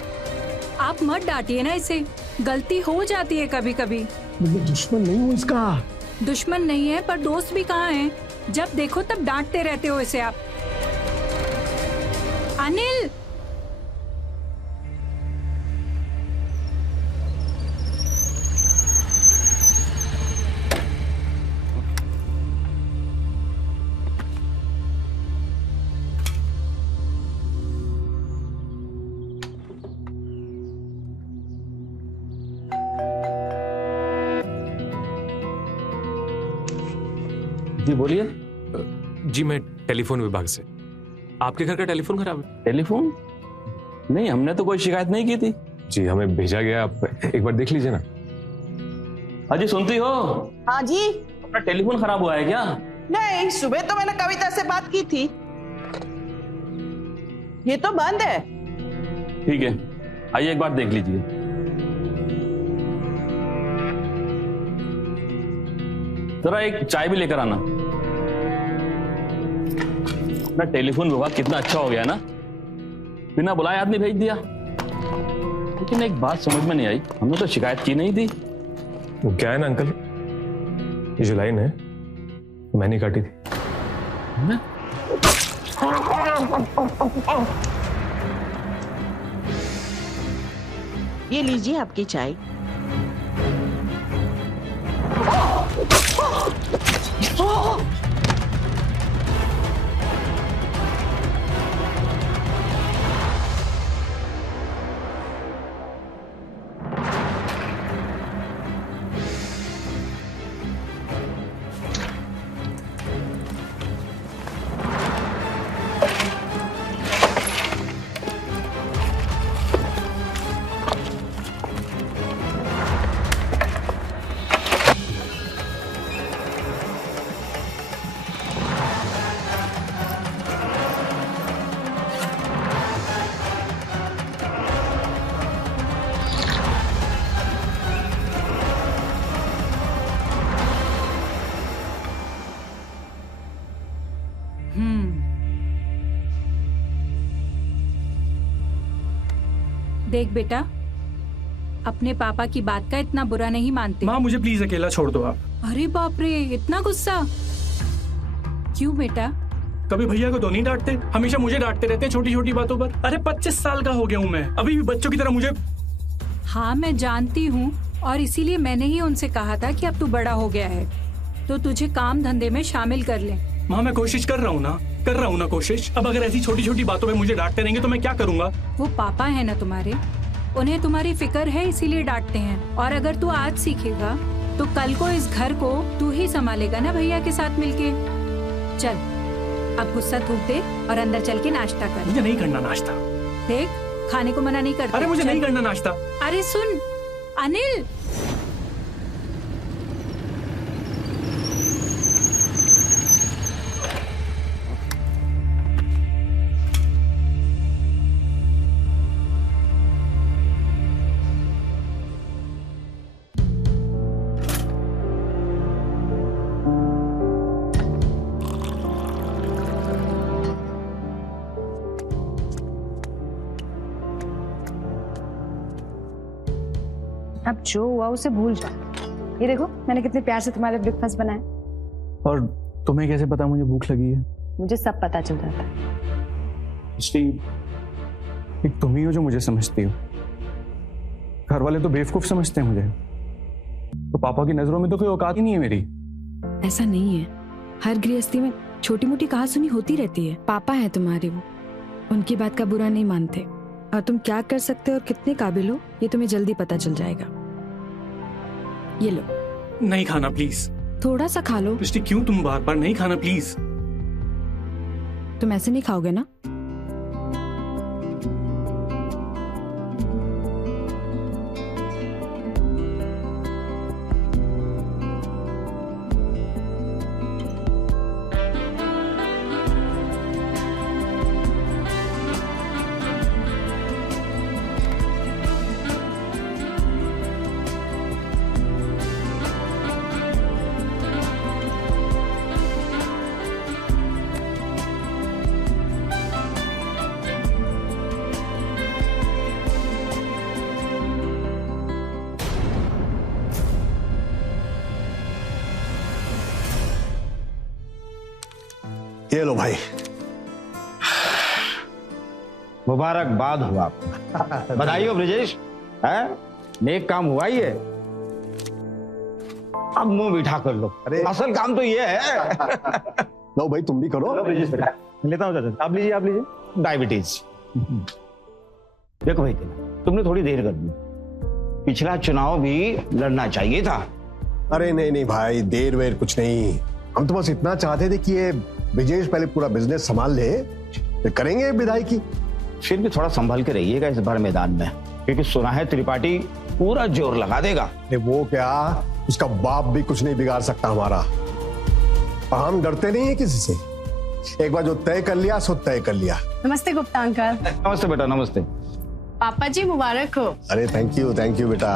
आप मत डांटिए ना इसे, गलती हो जाती है कभी कभी। मैं दुश्मन नहीं हूँ इसका। दुश्मन नहीं है, पर दोस्त भी कहाँ है? जब देखो तब डांटते रहते हो इसे आप। अनिल, जी बोलिए। जी मैं टेलीफोन विभाग से। आपके घर का टेलीफोन खराब है? टेलीफोन? नहीं, हमने तो कोई शिकायत नहीं की थी। जी हमें भेजा गया, आप एक बार देख लीजिए ना। हाँ जी, सुनती हो? हाँ जी। अपना टेलीफोन खराब हुआ है क्या? नहीं, सुबह तो मैंने कविता से बात की थी, ये तो बंद है। ठीक है, आइए एक बार देख लीजिए। जरा एक चाय भी लेकर आना। अपना टेलीफोन विभाग कितना अच्छा हो गया ना, बिना बुलाए आदमी भेज दिया। लेकिन एक बात समझ में नहीं आई, हमने तो शिकायत की नहीं थी। वो क्या है ना अंकल, ये जो लाइन है मैंने काटी थी। ये लीजिए आपकी चाय। देख बेटा, अपने पापा की बात का इतना बुरा नहीं मानते। माँ मुझे प्लीज अकेला छोड़ दो आप। अरे बाप रे, इतना गुस्सा क्यों बेटा? कभी भैया को तो नहीं डांटते, हमेशा मुझे डांटते रहते हैं छोटी छोटी बातों पर। अरे 25 साल का हो गया हूँ मैं, अभी भी बच्चों की तरह मुझे। हाँ मैं जानती हूँ, और इसीलिए मैंने ही उनसे कहा था कि अब तू बड़ा हो गया है तो तुझे काम धंधे में शामिल कर ले। माँ मैं कोशिश कर रहा हूँ ना कोशिश। अब अगर ऐसी छोटी छोटी बातों पे मुझे डांटते रहेंगे तो मैं क्या करूंगा? वो पापा है ना तुम्हारे, उन्हें तुम्हारी फिक्र है इसीलिए डांटते हैं। और अगर तू आज सीखेगा तो कल को इस घर को तू ही संभालेगा ना भैया के साथ मिलके। चल अब गुस्सा थूक दे और अंदर चल के नाश्ता कर। मुझे नहीं करना नाश्ता। देख खाने को मना नहीं करते। अरे मुझे नहीं करना नाश्ता। अरे सुन अनिल, अब जो हुआ उसे भूल जा। ये देखो मैंने कितने प्यार से तुम्हारे ब्रेकफास्ट बनाया। और तुम्हें कैसे पता मुझे भूख लगी है? मुझे सब पता चल जाता है। स्टीव, एक तुम ही हो जो मुझे समझती हो। घर वाले तो बेवकूफ समझते हैं मुझे, तो पापा की नजरों में तो कोई औकात ही नहीं है मेरी। ऐसा नहीं है, हर गृहस्थी में छोटी मोटी कहासुनी होती रहती है। पापा है तुम्हारे, वो उनकी बात का बुरा नहीं मानते। और तुम क्या कर सकते हो और कितने काबिल हो ये तुम्हें जल्दी पता चल जाएगा। ये लो। नहीं खाना प्लीज। थोड़ा सा खा लो। दृष्टि क्यों तुम बार बार नहीं खाना प्लीज? तुम ऐसे नहीं खाओगे ना? ये लो भाई। मुबारकबाद हुआ आपको। बधाई हो ब्रिजेश, है नेक काम हुआ ही है। अब मुंह मीठा कर लो। अरे असल काम तो ये है। लो भाई तुम भी करो। लेता हूँ चाचा। आप लीजिए, आप लीजिए। डायबिटीज। देखो भाई तुमने थोड़ी देर कर दी, पिछला चुनाव भी लड़ना चाहिए था। अरे नहीं नहीं भाई, देर वेर कुछ नहीं। हम तो बस इतना चाहते थे कि ये ब्रिजेश पहले पूरा बिजनेस संभाल ले, फिर करेंगे विदाई। फिर भी थोड़ा संभल के रहिएगा इस बार मैदान में, क्योंकि सुना है त्रिपाठी पूरा जोर लगा देगा। वो क्या, उसका बाप भी कुछ नहीं बिगाड़ सकता हमारा। और हम डरते नहीं है किसी से। एक बार जो तय कर लिया सो तय कर लिया। नमस्ते गुप्ता अंकल। नमस्ते बेटा, नमस्ते। पापा जी मुबारक हो। अरे थैंक यू बेटा।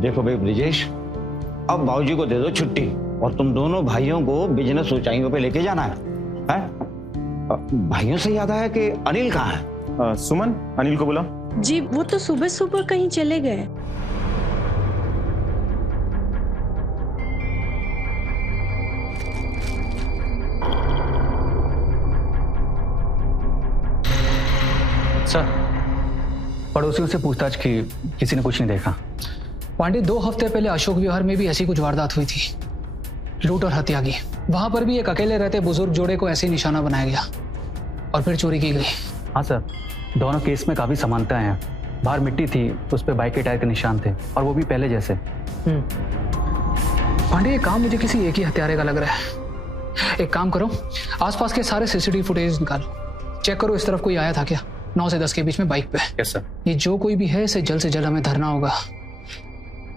देखो भाई ब्रिजेश, अब बाबूजी को दे दो छुट्टी और तुम दोनों भाइयों को बिजनेस ऊंचाइयों पे लेके जाना है? भाइयों से याद आया कि अनिल कहाँ है? सुमन अनिल को बुला। जी वो तो सुबह सुबह कहीं चले गए। सर, पड़ोसियों से पूछताछ की, किसी ने कुछ नहीं देखा। पांडे 2 हफ्ते पहले अशोक विहार में भी ऐसी कुछ वारदात हुई थी, लूट और हत्या की। वहां पर भी एक अकेले रहते बुजुर्ग जोड़े को ऐसे ही निशाना बनाया गया और फिर चोरी की गई। हाँ सर, दोनों केस में काफी समानताएं हैं। बाहर मिट्टी थी, उस पर बाइक के टायर के निशान थे और वो भी पहले जैसे। पांडे ये काम मुझे किसी एक ही हत्यारे का लग रहा है। एक काम करो, आसपास के सारे सीसीटीवी फुटेज निकालो, चेक करो इस तरफ कोई आया था क्या 9 से 10 के बीच में बाइक पे। Yes sir. ये जो कोई भी है इसे जल्द से जल्द हमें धरना होगा,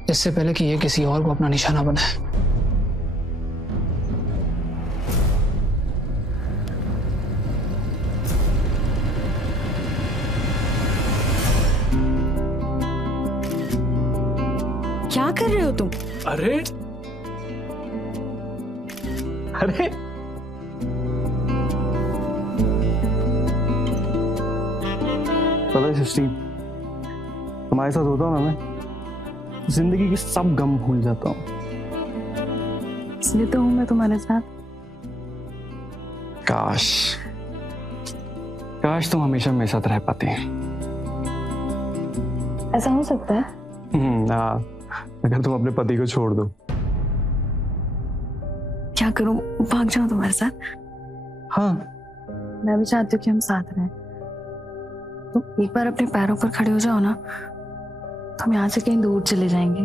इससे पहले कि ये किसी और को अपना निशाना बनाए। क्या कर रहे हो तुम? अरे अरे पता है सृष्टि, तुम्हारे साथ होता हूँ ना मैं, जिंदगी की सब गम भूल जाता हूँ। इसलिए तो हूँ मैं तुम्हारे साथ। काश काश तुम हमेशा मेरे साथ रह पाते हैं। ऐसा हो सकता है? अगर तुम अपने पति को छोड़ दो। क्या करूं, भाग जाऊं तुम्हारे साथ? हाँ मैं भी चाहती हूँ कि हम साथ रहें। तुम एक बार अपने पैरों पर खड़े हो जाओ ना, तो हम यहाँ से कहीं दूर चले जाएंगे।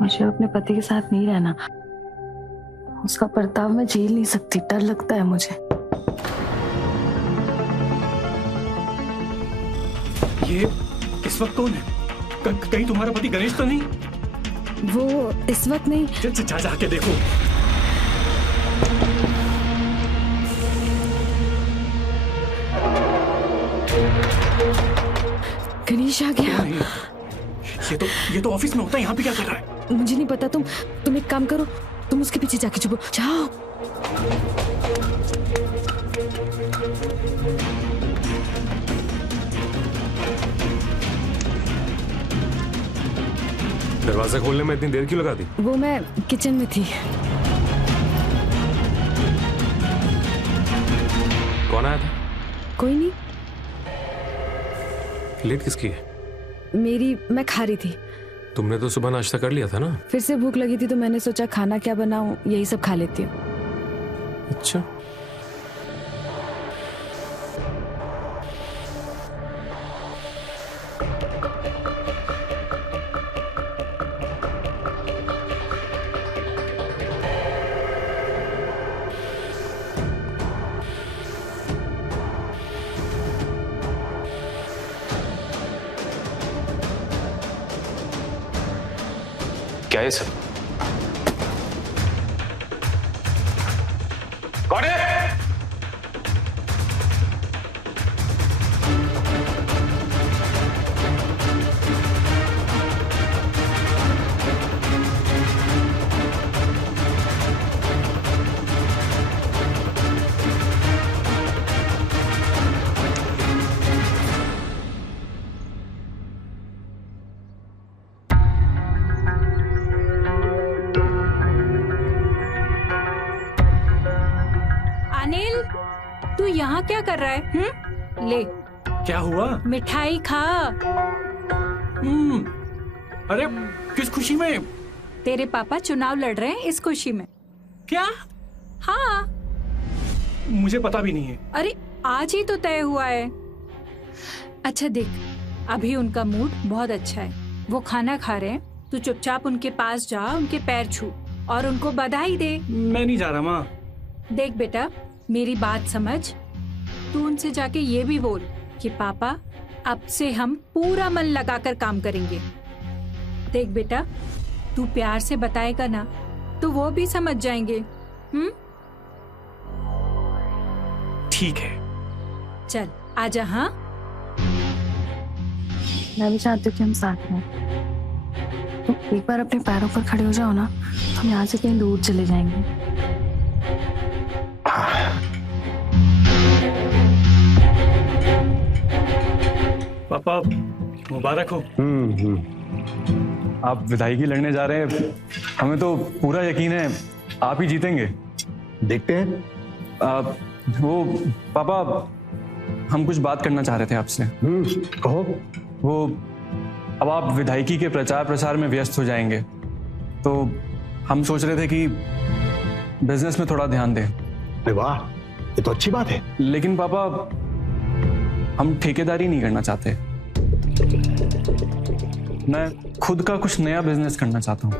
मुझे अपने पति के साथ नहीं रहना, उसका बर्ताव मैं झेल नहीं सकती, डर लगता है मुझे। ये इस वक्त कौन है? कहीं तुम्हारा पति गणेश तो नहीं? वो इस वक्त नहीं। जाके देखो। गणेश आ गया। ये तो ऑफिस में होता है, यहाँ पे क्या कर रहा है? मुझे नहीं पता। तुम एक काम करो, तुम उसके पीछे जाके छुपो। जाओ। दरवाजा खोलने में इतनी देर क्यों लगा दी? वो मैं किचन में थी। कौन आया था? कोई नहीं। लेट किसकी है? मैं खा रही थी। तुमने तो सुबह नाश्ता कर लिया था ना? फिर से भूख लगी थी तो मैंने सोचा खाना क्या बनाऊं, यही सब खा लेती हूँ। अच्छा। क्या है सब? कौन है? अनिल, तू यहाँ क्या कर रहा है? ले। क्या हुआ? मिठाई खा। अरे किस खुशी में? तेरे पापा चुनाव लड़ रहे हैं, इस खुशी में। क्या? हाँ। मुझे पता भी नहीं है। अरे आज ही तो तय हुआ है। अच्छा देख, अभी उनका मूड बहुत अच्छा है, वो खाना खा रहे हैं। तू चुपचाप उनके पास जा, उनके पैर छू और उनको बधाई दे। मैं नहीं जा रहा माँ। देख बेटा, मेरी बात समझ। तू उनसे जाके ये भी बोल कि पापा, अब से हम पूरा मन लगाकर काम करेंगे। देख बेटा, तू प्यार से बताएगा ना तो वो भी समझ जाएंगे। ठीक है। चल आजा। हाँ, मैं भी चाहती हूँ कि हम साथ रहें। तुम एक बार अपने पैरों पर खड़े हो जाओ ना, तो हम यहाँ से कहीं दूर चले जाएंगे। पापा मुबारक हो। आप विधायकी लड़ने जा रहे हैं, हमें तो पूरा यकीन है आप ही जीतेंगे। देखते हैं। वो पापा, हम कुछ बात करना चाह रहे थे आपसे। कहो। वो अब आप विधायकी के प्रचार प्रसार में व्यस्त हो जाएंगे, तो हम सोच रहे थे कि बिजनेस में थोड़ा ध्यान दें। वाह, ये तो अच्छी बात है। लेकिन पापा, हम ठेकेदारी नहीं करना चाहते। मैं खुद का कुछ नया बिजनेस करना चाहता हूँ।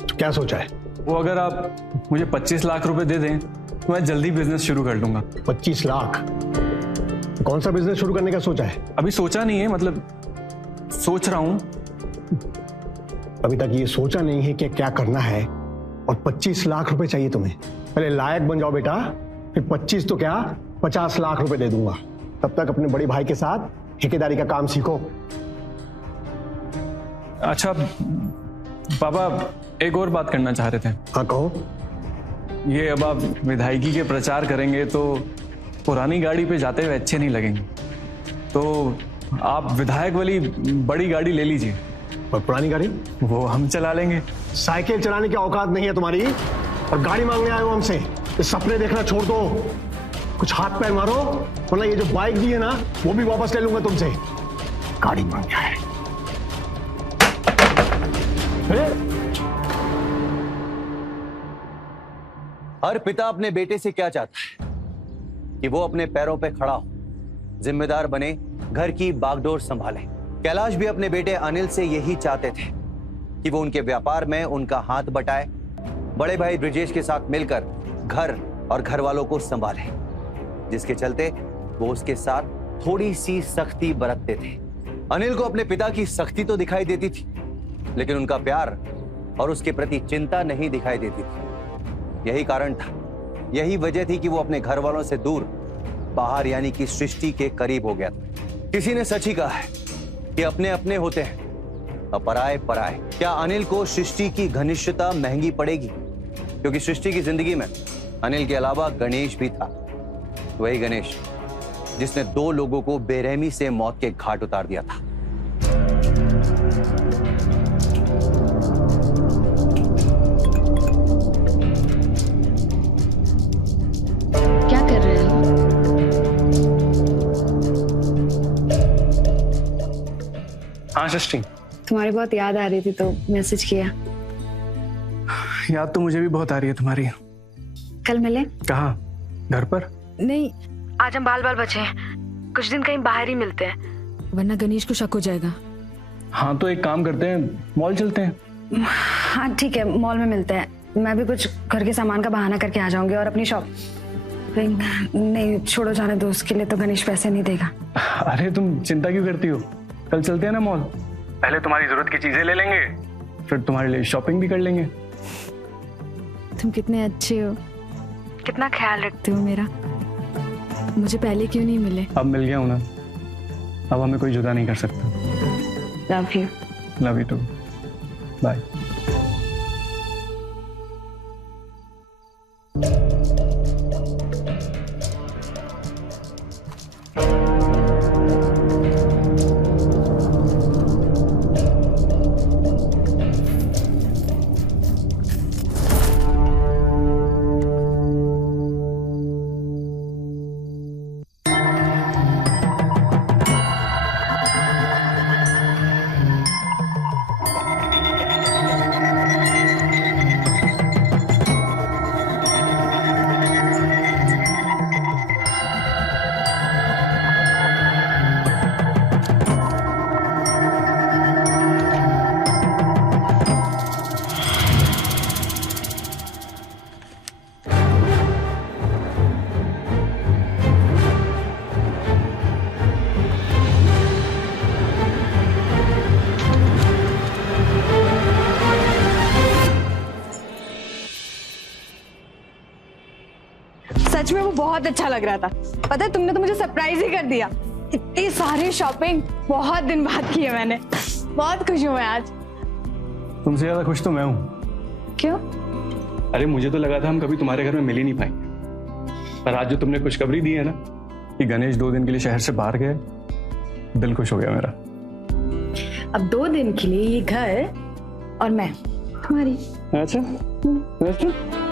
तो क्या सोचा है? वो अगर आप मुझे 25 लाख रुपए दे दें तो मैं जल्दी बिजनेस शुरू कर लूंगा। 25 लाख? तो कौन सा बिजनेस शुरू करने का सोचा है? अभी सोचा नहीं है, मतलब सोच रहा हूँ। अभी तक ये सोचा नहीं है कि क्या करना है, और 25 लाख रुपए चाहिए तुम्हें। पहले लायक बन जाओ बेटा, फिर 25 तो क्या 50 लाख रुपए दे दूंगा। तब तक अपने बड़े भाई के साथ ठेकेदारी का काम सीखो। अच्छा पापा, एक और बात करना चाह रहे थे। हाँ कहो। ये अब आप विधायकी के प्रचार करेंगे तो पुरानी गाड़ी पे जाते हुए अच्छे नहीं लगेंगे, तो आप विधायक वाली बड़ी गाड़ी ले लीजिए। और पुरानी गाड़ी? वो हम चला लेंगे। साइकिल चलाने की औकात नहीं है तुम्हारी, और गाड़ी मांगने आए हो हमसे। ये सपने देखना छोड़ दो, कुछ हाथ पैर मारो, वरना ये जो बाइक दी है ना, वो भी वापस ले लूंगा तुमसे। गाड़ी मांग क्या है? हर पिता अपने बेटे से क्या चाहता है कि वो अपने पैरों पे खड़ा हो, जिम्मेदार बने, घर की बागडोर संभाले। कैलाश भी अपने बेटे अनिल से यही चाहते थे कि वो उनके व्यापार में उनका हाथ बटाए, बड़े भाई ब्रिजेश के साथ मिलकर घर और घर वालों को संभाले, जिसके चलते वो उसके साथ थोड़ी सी सख्ती बरतते थे। अनिल को अपने पिता की सख्ती तो दिखाई देती थी, लेकिन उनका प्यार और उसके प्रति चिंता नहीं दिखाई देती थी। यही कारण था, यही वजह थी कि वो अपने घर वालों से दूर बाहर यानी कि सृष्टि के करीब हो गया था। किसी ने सच ही कहा है कि अपने अपने होते हैं, अपराए पराए। क्या अनिल को सृष्टि की घनिष्ठता महंगी पड़ेगी? क्योंकि सृष्टि की जिंदगी में अनिल के अलावा गणेश भी था, वही गणेश जिसने 2 लोगों को बेरहमी से मौत के घाट उतार दिया था। क्या कर रहे हो? हाँ सृष्टि, तुम्हारी बहुत याद आ रही थी तो मैसेज किया। याद तो मुझे भी बहुत आ रही है तुम्हारी। कल मिले? कहाँ? घर पर? नहीं, आज हम बाल बाल बचे हैं, कुछ दिन कहीं बाहर ही मिलते हैं, वरना गणेश को शक हो जाएगा। हाँ तो एक काम करते हैं, मॉल चलते हैं। हाँ ठीक है, मॉल में मिलते हैं। मैं भी कुछ घर के सामान का बहाना करके आ जाऊंगी और अपनी शॉप। नहीं छोड़ो, जाने दो, उसके लिए तो गणेश पैसे नहीं देगा। अरे तुम चिंता क्यों करती हो, कल चलते हैं ना मॉल। पहले तुम्हारी जरूरत की चीजें ले लेंगे, फिर तुम्हारे लिए शॉपिंग भी कर लेंगे। तुम कितने अच्छे हो, कितना ख्याल रखते हो मेरा। मुझे पहले क्यों नहीं मिले? अब मिल गया हूं ना, अब हमें कोई जुदा नहीं कर सकता। Love you. Love you too. Bye. सच में वो बहुत अच्छा लग रहा था। पता है, तुमने तो मुझे सरप्राइज ही कर दिया। इतनी सारी शॉपिंग बहुत दिन बाद की है मैंने। बहुत खुश हूँ मैं आज। तुमसे ज्यादा खुश तो मैं हूँ। क्यों? अरे मुझे तो लगा था हम कभी तुम्हारे घर में मिल ही नहीं पाएंगे, पर आज जो तुमने खुशखबरी दी है ना कि गणेश 2 दिन के लिए शहर से बाहर गए, दिल खुश हो गया मेरा। अब 2 दिन के लिए ये घर और मैं तुम्हारी। अच्छा अच्छा।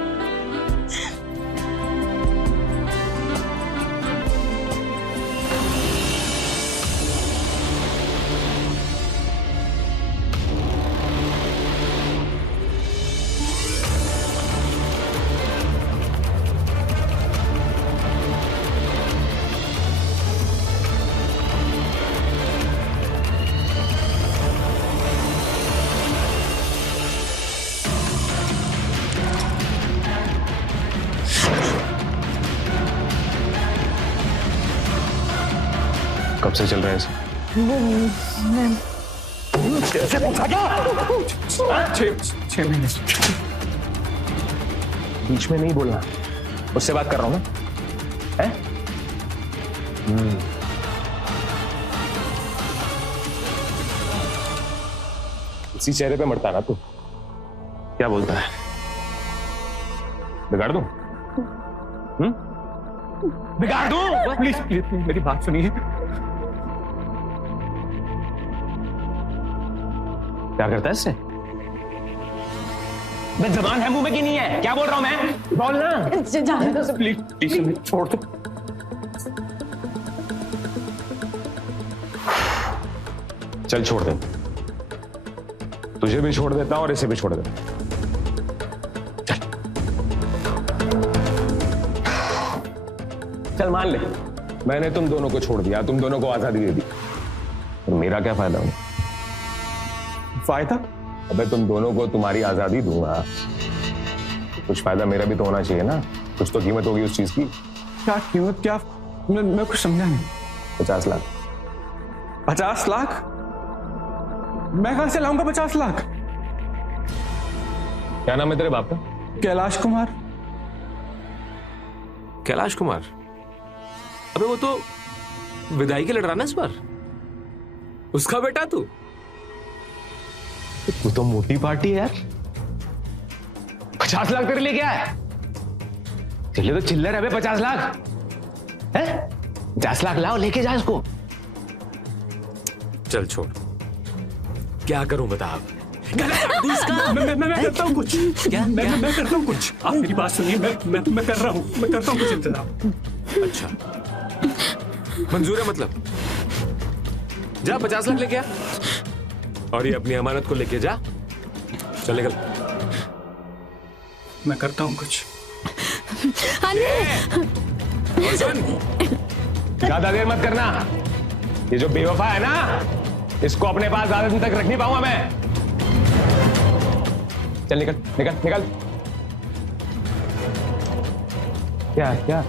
कब से चल रहा है ऐसे? छह महीने। बीच में नहीं बोलना, उससे बात कर रहा हूं ना। है? इसी चेहरे पे मरता ना तू। क्या बोलता है? बिगाड़ दूं? बिगाड़ दूं? प्लीज प्लीज मेरी बात सुनिए। क्या करता है इससे? मैं जबान है मुंह में की नहीं है, क्या बोल रहा हूं मैं? बोलना। प्लीज प्लीज छोड़ दो। चल छोड़ दे, तुझे भी छोड़ देता हूं और इसे भी छोड़ देता हूं। चल। चल मान ले मैंने तुम दोनों को छोड़ दिया, तुम दोनों को आजादी दे दी, और मेरा क्या फायदा हुआ? फायदा? अबे तुम दोनों को तुम्हारी आजादी दूंगा, कुछ फायदा मेरा भी तो होना चाहिए ना, कुछ तो कीमत होगी उस चीज की। क्या कीमत? क्या? मैं कुछ समझा नहीं। 50 लाख। 50 लाख? मैं कहां से लाऊंगा 50 लाख? क्या नाम है तेरे बाप का? कैलाश कुमार। कैलाश कुमार? अबे वो तो विदाई के लड़ रहा ना इस बार, उसका बेटा तू तो मोटी पार्टी है यार। 50 लाख तेरे लिए क्या है? चलिए तो चिल्लर है बे 50 लाख है? 50 लाख लाओ, लेके जा इसको। चल छोड़, क्या करूं बता आप? मैं करता हूँ कुछ। क्या? मैं करता हूँ कुछ। आप मेरी बात सुनिए, मैं कर रहा हूँ, मैं करता हूँ कुछ इंतजाम। अच्छा मंजूर है मतलब? जा 50 लाख लेके आ, और ये अपनी अमानत को लेके जा। चल निकल। मैं करता हूँ कुछ। और सुन, ज्यादा देर मत करना, ये जो बेवफा है ना, इसको अपने पास ज्यादा दिन तक रख नहीं पाऊंगा मैं। चल निकल निकल निकल। क्या क्या?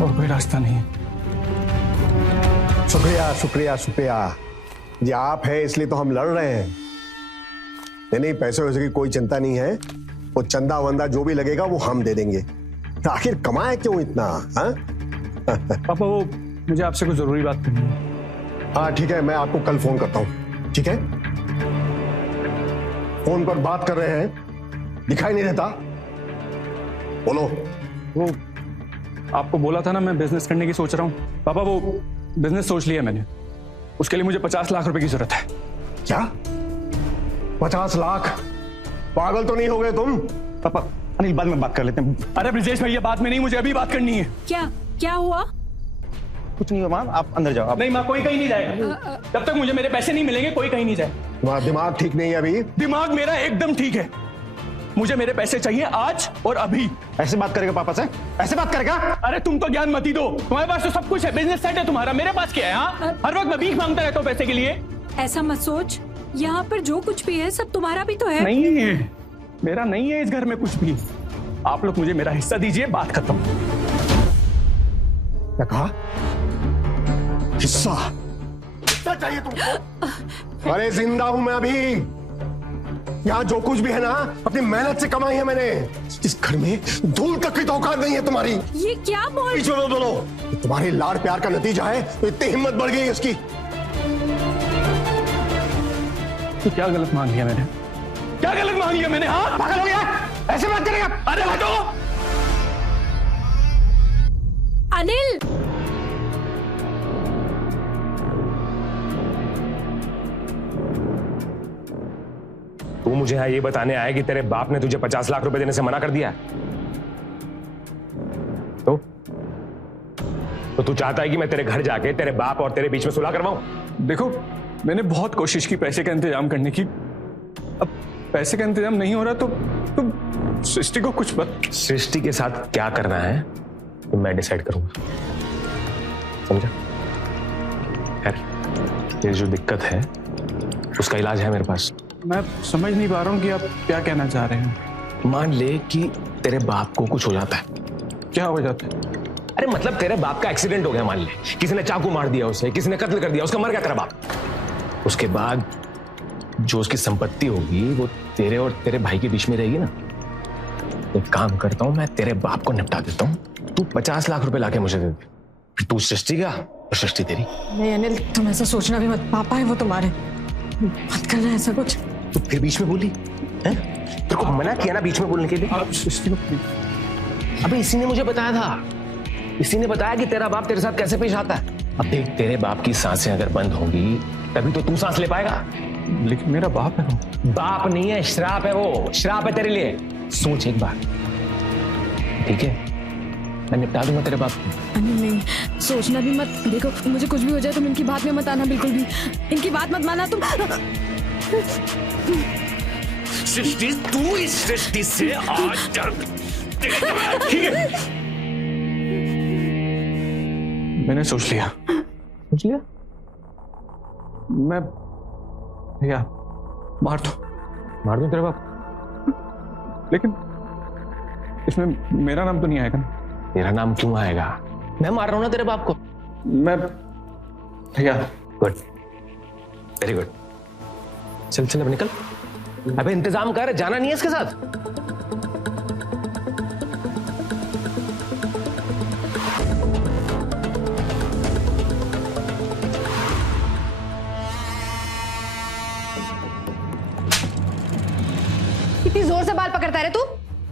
और कोई रास्ता नहीं। शुक्रिया शुक्रिया शुक्रिया जी, आप है इसलिए तो हम लड़ रहे हैं। नहीं, पैसे वैसे की कोई चिंता नहीं है, वो चंदा वंदा जो भी लगेगा वो हम दे देंगे। आखिर कमाए क्यों इतना? हाँ पापा वो मुझे आपसे कुछ जरूरी बात करनी है। हाँ ठीक है, मैं आपको कल फोन करता हूँ। ठीक है, फोन पर बात कर रहे हैं, दिखाई नहीं देता, बोलो। वो आपको बोला था ना मैं बिजनेस करने की सोच रहा हूँ। पापा वो बिजनेस सोच लिया मैंने, उसके लिए मुझे 50 लाख रुपए की जरूरत है। क्या 50 लाख? पागल तो नहीं हो गए तुम? पापा अनिल बाद में बात कर लेते हैं। अरे ब्रिजेश भैया बात में नहीं, मुझे अभी बात करनी है। क्या हुआ? कुछ नहीं हुआ माँ, आप अंदर जाओ। नहीं माँ, कोई कहीं नहीं जाएगा जब तक मुझे मेरे पैसे नहीं मिलेंगे। कोई कहीं नहीं जाएगा। तुम्हारा दिमाग ठीक नहीं है अभी? दिमाग मेरा एकदम ठीक है, मुझे मेरे पैसे चाहिए आज और अभी। ऐसे बात करेगा पापा से? ऐसे बात करेगा? अरे तुम तो ज्ञान मत ही दो, तुम्हारे पास तो सब कुछ है, बिजनेस सेट है तुम्हारा, मेरे पास क्या है? हाँ हर वक्त मैं भीख मांगता रहता हूँ पैसे के लिए। ऐसा मत सोच, यहाँ पर जो कुछ भी है सब तुम्हारा भी तो है। नहीं है, मेरा नहीं है इस घर में कुछ भी। आप लोग मुझे मेरा हिस्सा दीजिए, बात खत्म। क्या कहा? हिस्सा? हिस्सा चाहिए तुमको? अरे जिंदा हूं मैं अभी, यहाँ जो कुछ भी है ना अपनी मेहनत से कमाई है मैंने। इस घर में धूल तक की तो औकात नहीं है तुम्हारी। ये क्या बोल? बोलो, तुम्हारी लाड़ प्यार का नतीजा है तो इतनी हिम्मत बढ़ गई इसकी। तो क्या गलत मांग लिया मैंने? क्या गलत मांग लिया मैंने? हाँ पागल हो गया? ऐसे बात करेगा? अरे हटो अनिल। तू मुझे यहाँ ये बताने आया कि तेरे बाप ने तुझे 50 लाख रुपए देने से मना कर दिया? तो तू चाहता है कि मैं तेरे घर जाके तेरे बाप और तेरे बीच में सुलह करवाऊं? देखो मैंने बहुत कोशिश की पैसे का इंतजाम करने की, अब पैसे का इंतजाम नहीं हो रहा तो सृष्टि को कुछ बता। सृष्टि के साथ क्या करना है तो मैं डिसाइड करूंगा, समझा? यार ये जो दिक्कत है उसका इलाज है मेरे पास। मैं समझ नहीं पा रहा हूँ कि आप क्या कहना चाह रहे हैं। मान ले कि तेरे बाप को कुछ हो जाता है। क्या हो जाता है? अरे मतलब तेरे बाप का एक्सीडेंट हो गया, मान ले किसी ने चाकू मार दिया उसे, किसी ने कत्ल कर दिया, उसका मर गया तेरा बाप। उसके बाद जो उसकी संपत्ति होगी वो तेरे और तेरे भाई के बीच में रहेगी ना। एक काम करता हूं, मैं तेरे बाप को निपटा देता हूं, तू 50 लाख रुपए लाके मुझे दे दे, फिर तू सृष्टि का और सृष्टि तेरी। नहीं अनिल, तुम ऐसा सोचना भी मत, पापा है वो तुम्हारे, मत करना ऐसा कुछ। तू फिर बीच में बोली है? तेरे को मना किया ना बीच में बोलने के लिए? अबे इसी ने मुझे बताया था, इसी ने बताया कि तेरा बाप तेरे साथ कैसे पेश आता है। अब देख, तेरे बाप की सांसें अगर बंद होंगी तभी तो तू सांस ले पाएगा। लेकिन मेरा बाप है वो। बाप नहीं है, श्राप है वो, श्राप है तेरे लिए। सोच एक बार, ठीक है? मैं निपटा दूंगा तेरे बाप को। नहीं सोचना भी मत। देखो मुझे कुछ भी हो जाए तुम इनकी बात में मत आना, बिल्कुल भी इनकी बात मत माना तुम। सृष्टि, तू इस सृष्टि से आज डर। ठीक है, मैंने सोच लिया। मैं भैया मार दूं तेरे बाप, लेकिन इसमें मेरा नाम तो नहीं आएगा ना? तेरा नाम क्यों आएगा? मैं मार रहा हूं ना तेरे बाप को। मैं भैया। Good, very good. चल चल अब निकल। अबे इंतजाम कर, जाना नहीं है इसके साथ। कितनी जोर से बाल पकड़ता है तू?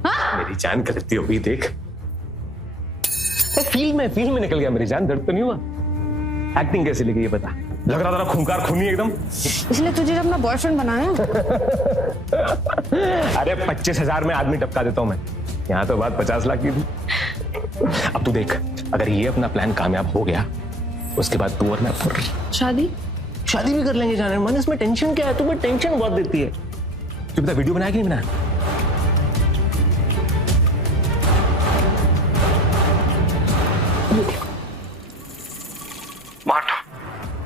हाँ? मेरी जान करती होगी, देख फील में निकल गया मेरी जान। दर्द तो नहीं हुआ? एक्टिंग कैसी लगी ये बता? लग रहा था खूंखार खूनी एकदम। इसलिए तुझे अपना बॉयफ्रेंड बनाया? अरे 25,000 में आदमी टपका देता हूं मैं, यहाँ तो बात 50 लाख की थी। अब तू देख, अगर ये अपना प्लान कामयाब हो गया उसके बाद तू और मैं शादी भी कर लेंगे। जाने मन, इसमें टेंशन क्या है? तुम्हें टेंशन बहुत देती है। तू बता, वीडियो बनाया कि नहीं बनाया?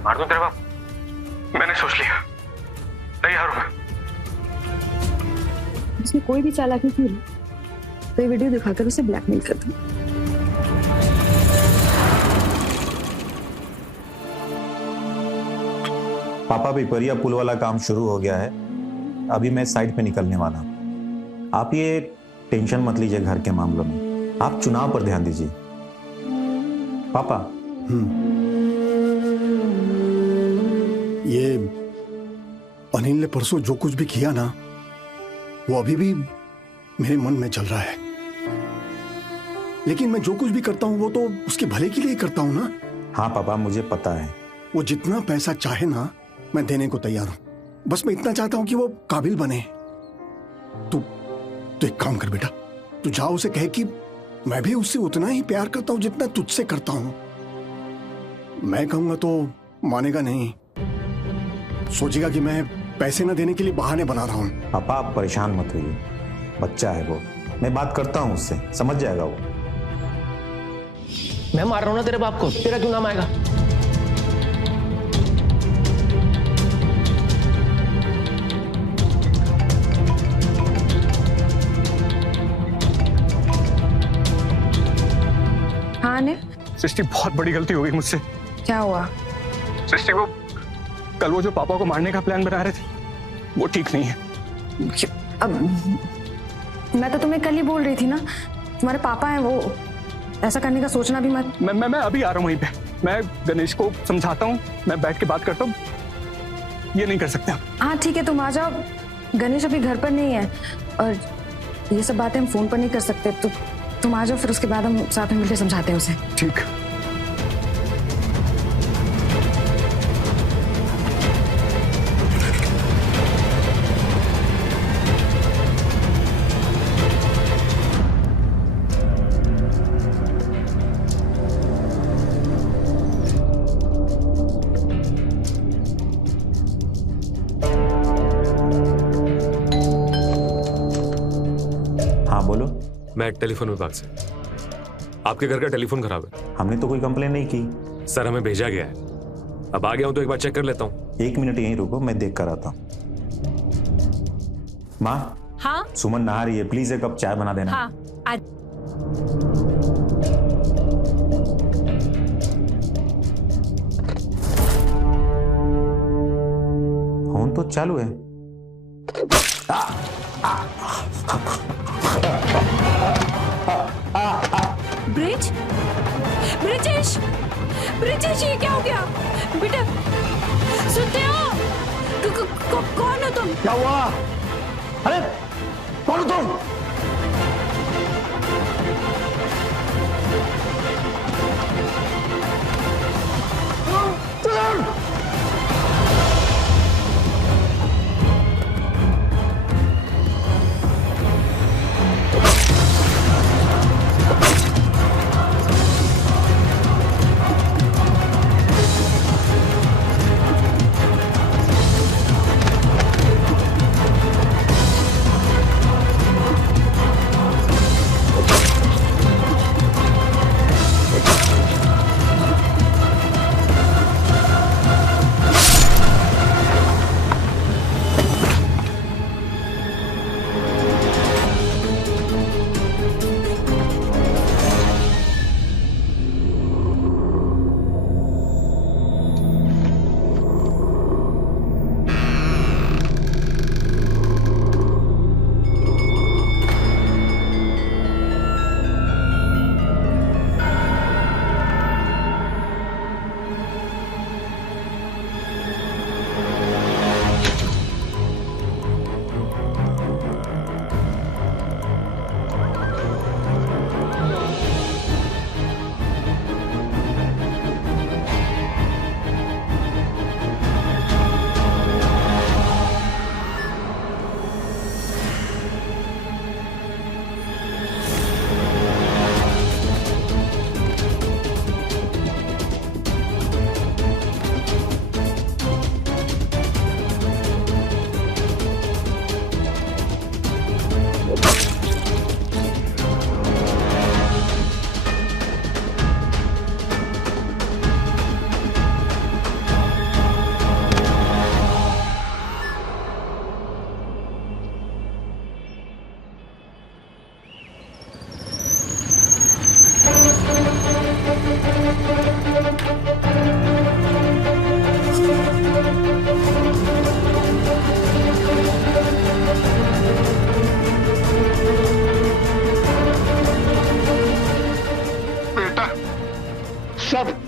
मार दूं तेरे बाप? मैंने सोच लिया, तैयार हूं मैं। इसमें कोई भी चालाकी की तो ये वीडियो दिखाकर उसे ब्लैकमेल कर दूं। पापा, पिपरिया पुल वाला काम शुरू हो गया है। अभी मैं साइड पे निकलने वाला हूं। आप ये टेंशन मत लीजिए घर के मामलों में, आप चुनाव पर ध्यान दीजिए। पापा। ये अनिल ने परसों जो कुछ भी किया ना, वो अभी भी मेरे मन में चल रहा है। लेकिन मैं जो कुछ भी करता हूं वो तो उसके भले के लिए ही करता हूं ना। हाँ पापा, मुझे पता है। वो जितना पैसा चाहे ना, मैं देने को तैयार हूं। बस मैं इतना चाहता हूं कि वो काबिल बने। तू एक काम कर बेटा, तू जाओ उसे कहे कि मैं भी उससे उतना ही प्यार करता हूं जितना तुझसे करता हूं। मैं कहूंगा तो मानेगा नहीं, सोचेगा कि मैं पैसे न देने के लिए बहाने बना रहा हूं। पापा आप परेशान मत होइए, बच्चा है वो। मैं बात करता हूं उससे, समझ जाएगा वो। मैं मार रहा हूं ना तेरे बाप को, तेरा क्यों नाम आएगा? हाँ ने? सृष्टि, बहुत बड़ी गलती हो गई मुझसे। क्या हुआ? सृष्टि, वो कल वो जो पापा को मारने का प्लान बना रहे थे वो ठीक नहीं है। अब मैं तो तुम्हें कल ही बोल रही थी ना, तुम्हारे पापा हैं, वो ऐसा करने का सोचना भी मत। मैं अभी आ रहा हूँ वहीं पे। मैं गणेश को समझाता हूँ, मैं बैठ के बात करता हूँ। ये नहीं कर सकते। हाँ ठीक है, तुम आ जाओ। गणेश अभी घर पर नहीं है और ये सब बातें हम फोन पर नहीं कर सकते, तो तुम आ जाओ, फिर उसके बाद हम साथ में मिलकर समझाते हैं उसे। ठीक। मैं टेलीफोन विभाग से। आपके घर का टेलीफोन खराब है। हमने तो कोई कंप्लेन नहीं की सर, हमें भेजा गया है। अब आ गया हूं तो एक बार चेक कर लेता हूं। 1 मिनट यहीं रुको, मैं देख कर आता हूं। माँ। हाँ? सुमन नहा रही है, प्लीज 1 कप चाय बना देना। हाँ, आज। फोन तो चालू है। ब्रिजेश, ये क्या हो गया? बेटा सुनते हो? कौन हो तुम? क्या हुआ? अरे कौन हो तुम?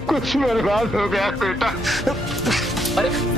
कुछ बर्बाद हो गया बेटा। अरे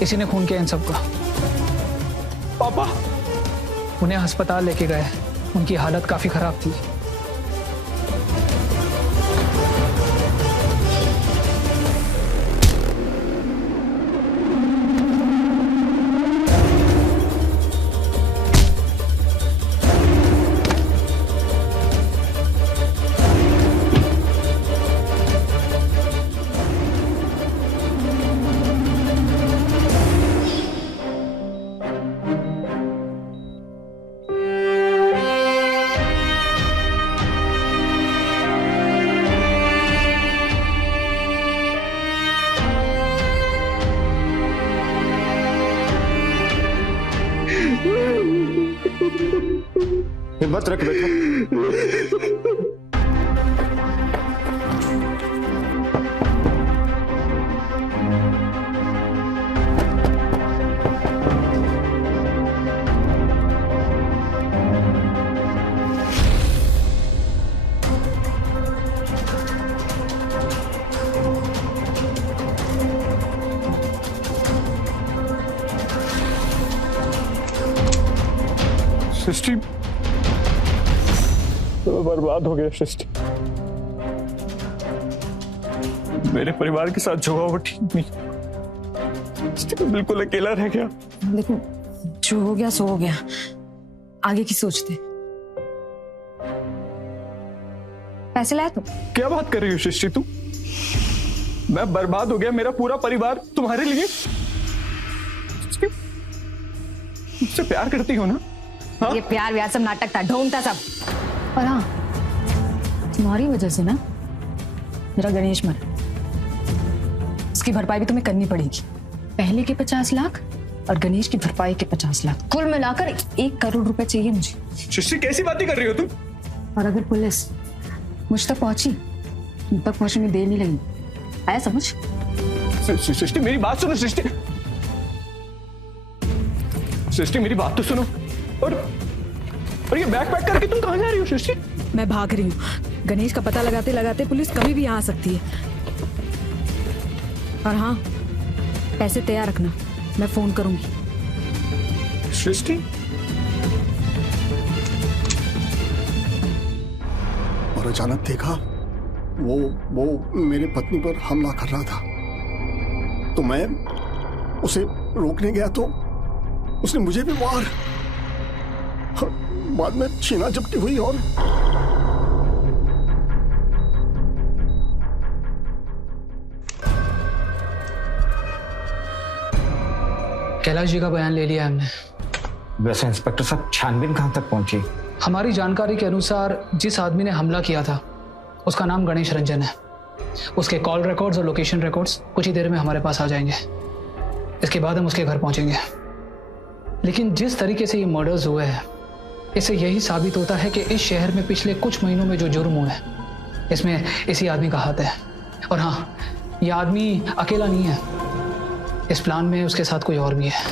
किसी ने खून किया इन सबका। पापा उन्हें अस्पताल लेके गए, उनकी हालत काफी खराब थी। हिम्मत रख बेटा। सृष्टि तो बर्बाद हो गया। सृष्टि मेरे परिवार के साथ जो हुआ वो ठीक नहीं। सृष्टि मैं बिल्कुल अकेला रह गया। देखो जो हो गया सो हो गया, आगे की सोचते। पैसे लाए तुम? क्या बात कर रही हो सृष्टि तू? मैं बर्बाद हो गया, मेरा पूरा परिवार तुम्हारे लिए। मुझसे प्यार करती हो ना? हाँ? ये प्यार व्यार सब नाटक था, ढोंग था सब। और हाँ, तुम्हारी वजह से ना मेरा गणेश मरा। उसकी भरपाई भी तुम्हें करनी पड़ेगी। पहले के 50 लाख और गणेश की भरपाई के 50 लाख, कुल मिलाकर 1 करोड़ रुपए चाहिए मुझे। सृष्टि कैसी बातें कर रही हो तुम? और अगर पुलिस मुझ तक पहुंची, तुम तक पहुंचने में देर नहीं लगी। आया समझ? सृष्टि मेरी बात सुनो। सृष्टि मेरी बात तो सुनो। और ये बैग पैक करके तुम कहां जा रही हो सृष्टि? मैं भाग रही हूँ। गणेश का पता लगाते लगाते पुलिस कभी भी यहाँ आ सकती है। और हाँ, पैसे तैयार रखना, मैं फोन करूंगी। सृष्टि और अचानक देखा वो मेरे पत्नी पर हमला कर रहा था, तो मैं उसे रोकने गया तो उसने मुझे भी मार। बाद में छीना झपटी हुई और कैलाश जी का बयान ले लिया हमने। वैसे इंस्पेक्टर साहब छानबीन कहां तक पहुंची? हमारी जानकारी के अनुसार जिस आदमी ने हमला किया था उसका नाम गणेश रंजन है। उसके कॉल रिकॉर्ड्स और लोकेशन रिकॉर्ड्स कुछ ही देर में हमारे पास आ जाएंगे। इसके बाद हम उसके घर पहुंचेंगे। लेकिन जिस तरीके से ये मर्डर्स हुए हैं, इससे यही साबित होता है कि इस शहर में पिछले कुछ महीनों में जो जुर्म हुए हैं इसमें इसी आदमी का हाथ है। और हाँ, ये आदमी अकेला नहीं है, इस प्लान में उसके साथ कोई और भी है।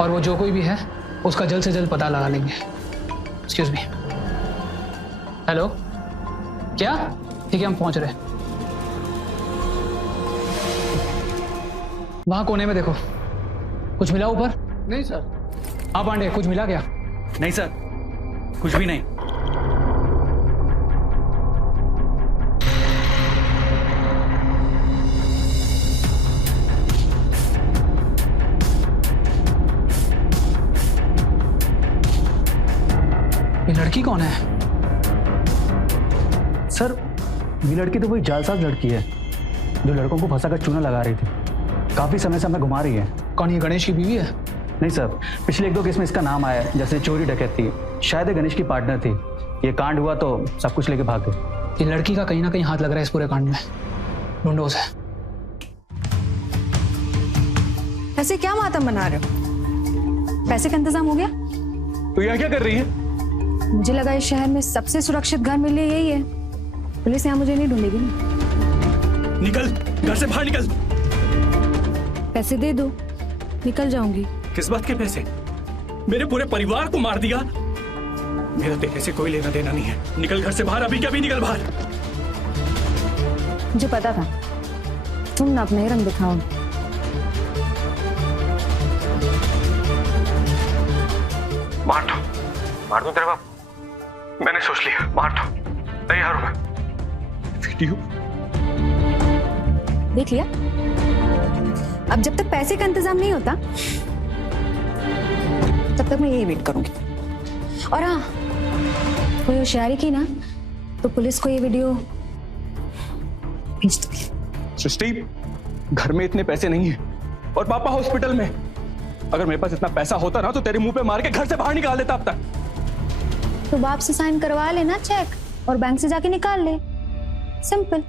और वो जो कोई भी है उसका जल्द से जल्द पता लगा लेंगे। Excuse me. हेलो, क्या ठीक है, हम पहुंच रहे हैं। वहां कोने में देखो, कुछ मिला ऊपर? नहीं सर। हाँ पांडे, कुछ मिला क्या? नहीं सर, कुछ भी नहीं। ये लड़की कौन है? सर, ये लड़की तो वही जालसाज लड़की है जो लड़कों को फंसाकर चूना लगा रही थी। काफी समय से हमें घुमा रही है। कौन, ये गणेश की बीवी है? नहीं सर, पिछले 1-2 केस में इसका नाम आया है, जैसे चोरी डकैती। शायद ये गणेश की पार्टनर थी। ये कांड हुआ तो सब कुछ लेके भाग गए। ये लड़की का कहीं ना कहीं हाथ लग रहा है इस पूरे कांड में। ढूंढो उसे। ऐसे क्या मातम बना रहे हो? पैसे का इंतजाम हो गया? तो यहाँ क्या कर रही है? मुझे लगा इस शहर में सबसे सुरक्षित घर मिले यही है। पुलिस यहाँ मुझे नहीं ढूंढेगी ना। निकल, घर से बाहर निकल। पैसे दे दो, निकल जाऊंगी। किस बात के पैसे? मेरे पूरे परिवार को मार दिया। मेरा तेरे से कोई लेना देना नहीं है। निकल घर से बाहर, अभी क्या भी निकल बाहर। मुझे पता था तुम ना अपना ही रंग दिखाओ। मार दो तेरे बाप। मैंने सोच लिया, मार दो। तैयार हूं मैं। वीडियो देख लिया? अब जब तक पैसे का इंतजाम नहीं होता तब तक मैं यही वेट करूंगी। और हाँ, कोई होशियारी की ना तो पुलिस को ये वीडियो भेज दूंगी। सृष्टि, घर में इतने पैसे नहीं है और पापा हॉस्पिटल में। अगर मेरे पास इतना पैसा होता ना तो तेरे मुंह पे मार के घर से बाहर निकाल देता अब तक। तो बाप से साइन करवा लेना चेक और बैंक से जाके निकाल ले। सिंपल।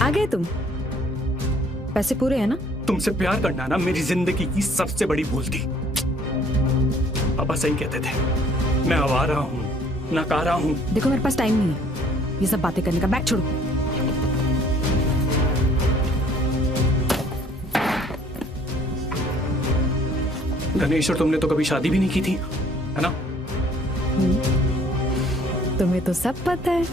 आ गए तुम? पैसे पूरे हैं ना? तुमसे प्यार करना ना मेरी जिंदगी की सबसे बड़ी भूल थी। पापा सही कहते थे, मैं आवारा हूँ, नकारा हूँ। देखो मेरे पास टाइम नहीं है ये सब बातें करने का। बैग छोड़ो। गणेश और तुमने तो कभी शादी भी नहीं की थी, है ना? तुम्हें तो सब पता है।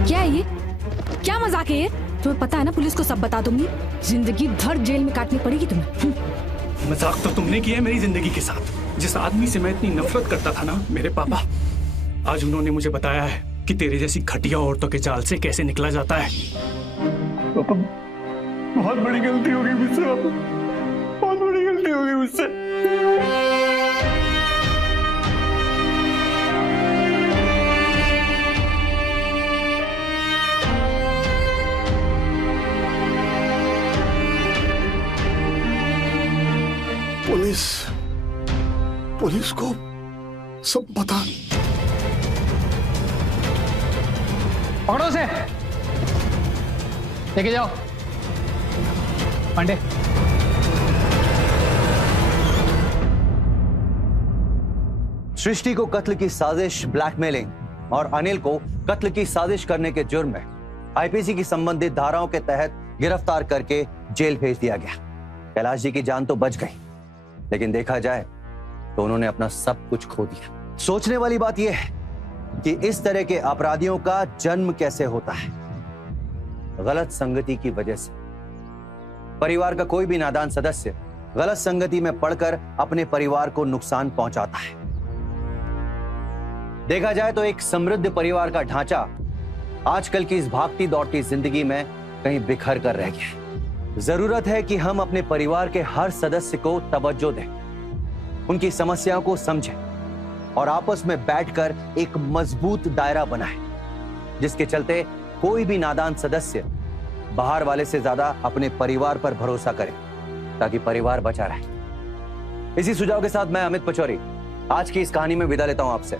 क्या है ये? क्या मजाक है ये? तुम्हें पता है ना पुलिस को सब बता दूंगी। जिंदगी भर जेल में काटनी पड़ेगी तुम्हें। मजाक तो तुमने किया है मेरी जिंदगी के साथ। जिस आदमी से मैं इतनी नफरत करता था ना, मेरे पापा, आज उन्होंने मुझे बताया है कि तेरे जैसी घटिया औरतों के जाल से कैसे निकला जाता है। पापा, बहुत बड़ी गलती हो गई मुझसे। पापा, बहुत बड़ी गलती हो गई मुझसे। पुलिस को सब बता। पकड़ो से, लेके जाओ। पांडे, सृष्टि को कत्ल की साजिश, ब्लैकमेलिंग और अनिल को कत्ल की साजिश करने के जुर्म में आईपीसी की संबंधित धाराओं के तहत गिरफ्तार करके जेल भेज दिया गया। कैलाश जी की जान तो बच गई, लेकिन देखा जाए तो उन्होंने अपना सब कुछ खो दिया। सोचने वाली बात यह है कि इस तरह के अपराधियों का जन्म कैसे होता है। गलत संगति की वजह से। परिवार का कोई भी नादान सदस्य गलत संगति में पड़कर अपने परिवार को नुकसान पहुंचाता है। देखा जाए तो एक समृद्ध परिवार का ढांचा आजकल की इस भागती दौड़ती जिंदगी में कहीं बिखर कर रह गया है। जरूरत है कि हम अपने परिवार के हर सदस्य को तवज्जो दें, उनकी समस्याओं को समझें और आपस में बैठकर एक मजबूत दायरा बनाएं, जिसके चलते कोई भी नादान सदस्य बाहर वाले से ज्यादा अपने परिवार पर भरोसा करें ताकि परिवार बचा रहे। इसी सुझाव के साथ मैं अमित पचौरी आज की इस कहानी में विदा लेता हूं आपसे।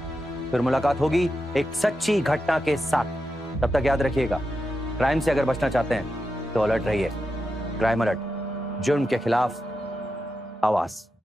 फिर मुलाकात होगी एक सच्ची घटना के साथ। तब तक याद रखिएगा, क्राइम से अगर बचना चाहते हैं तो अलर्ट रहिए। क्राइम अलर्ट, जुर्म के खिलाफ आवाज।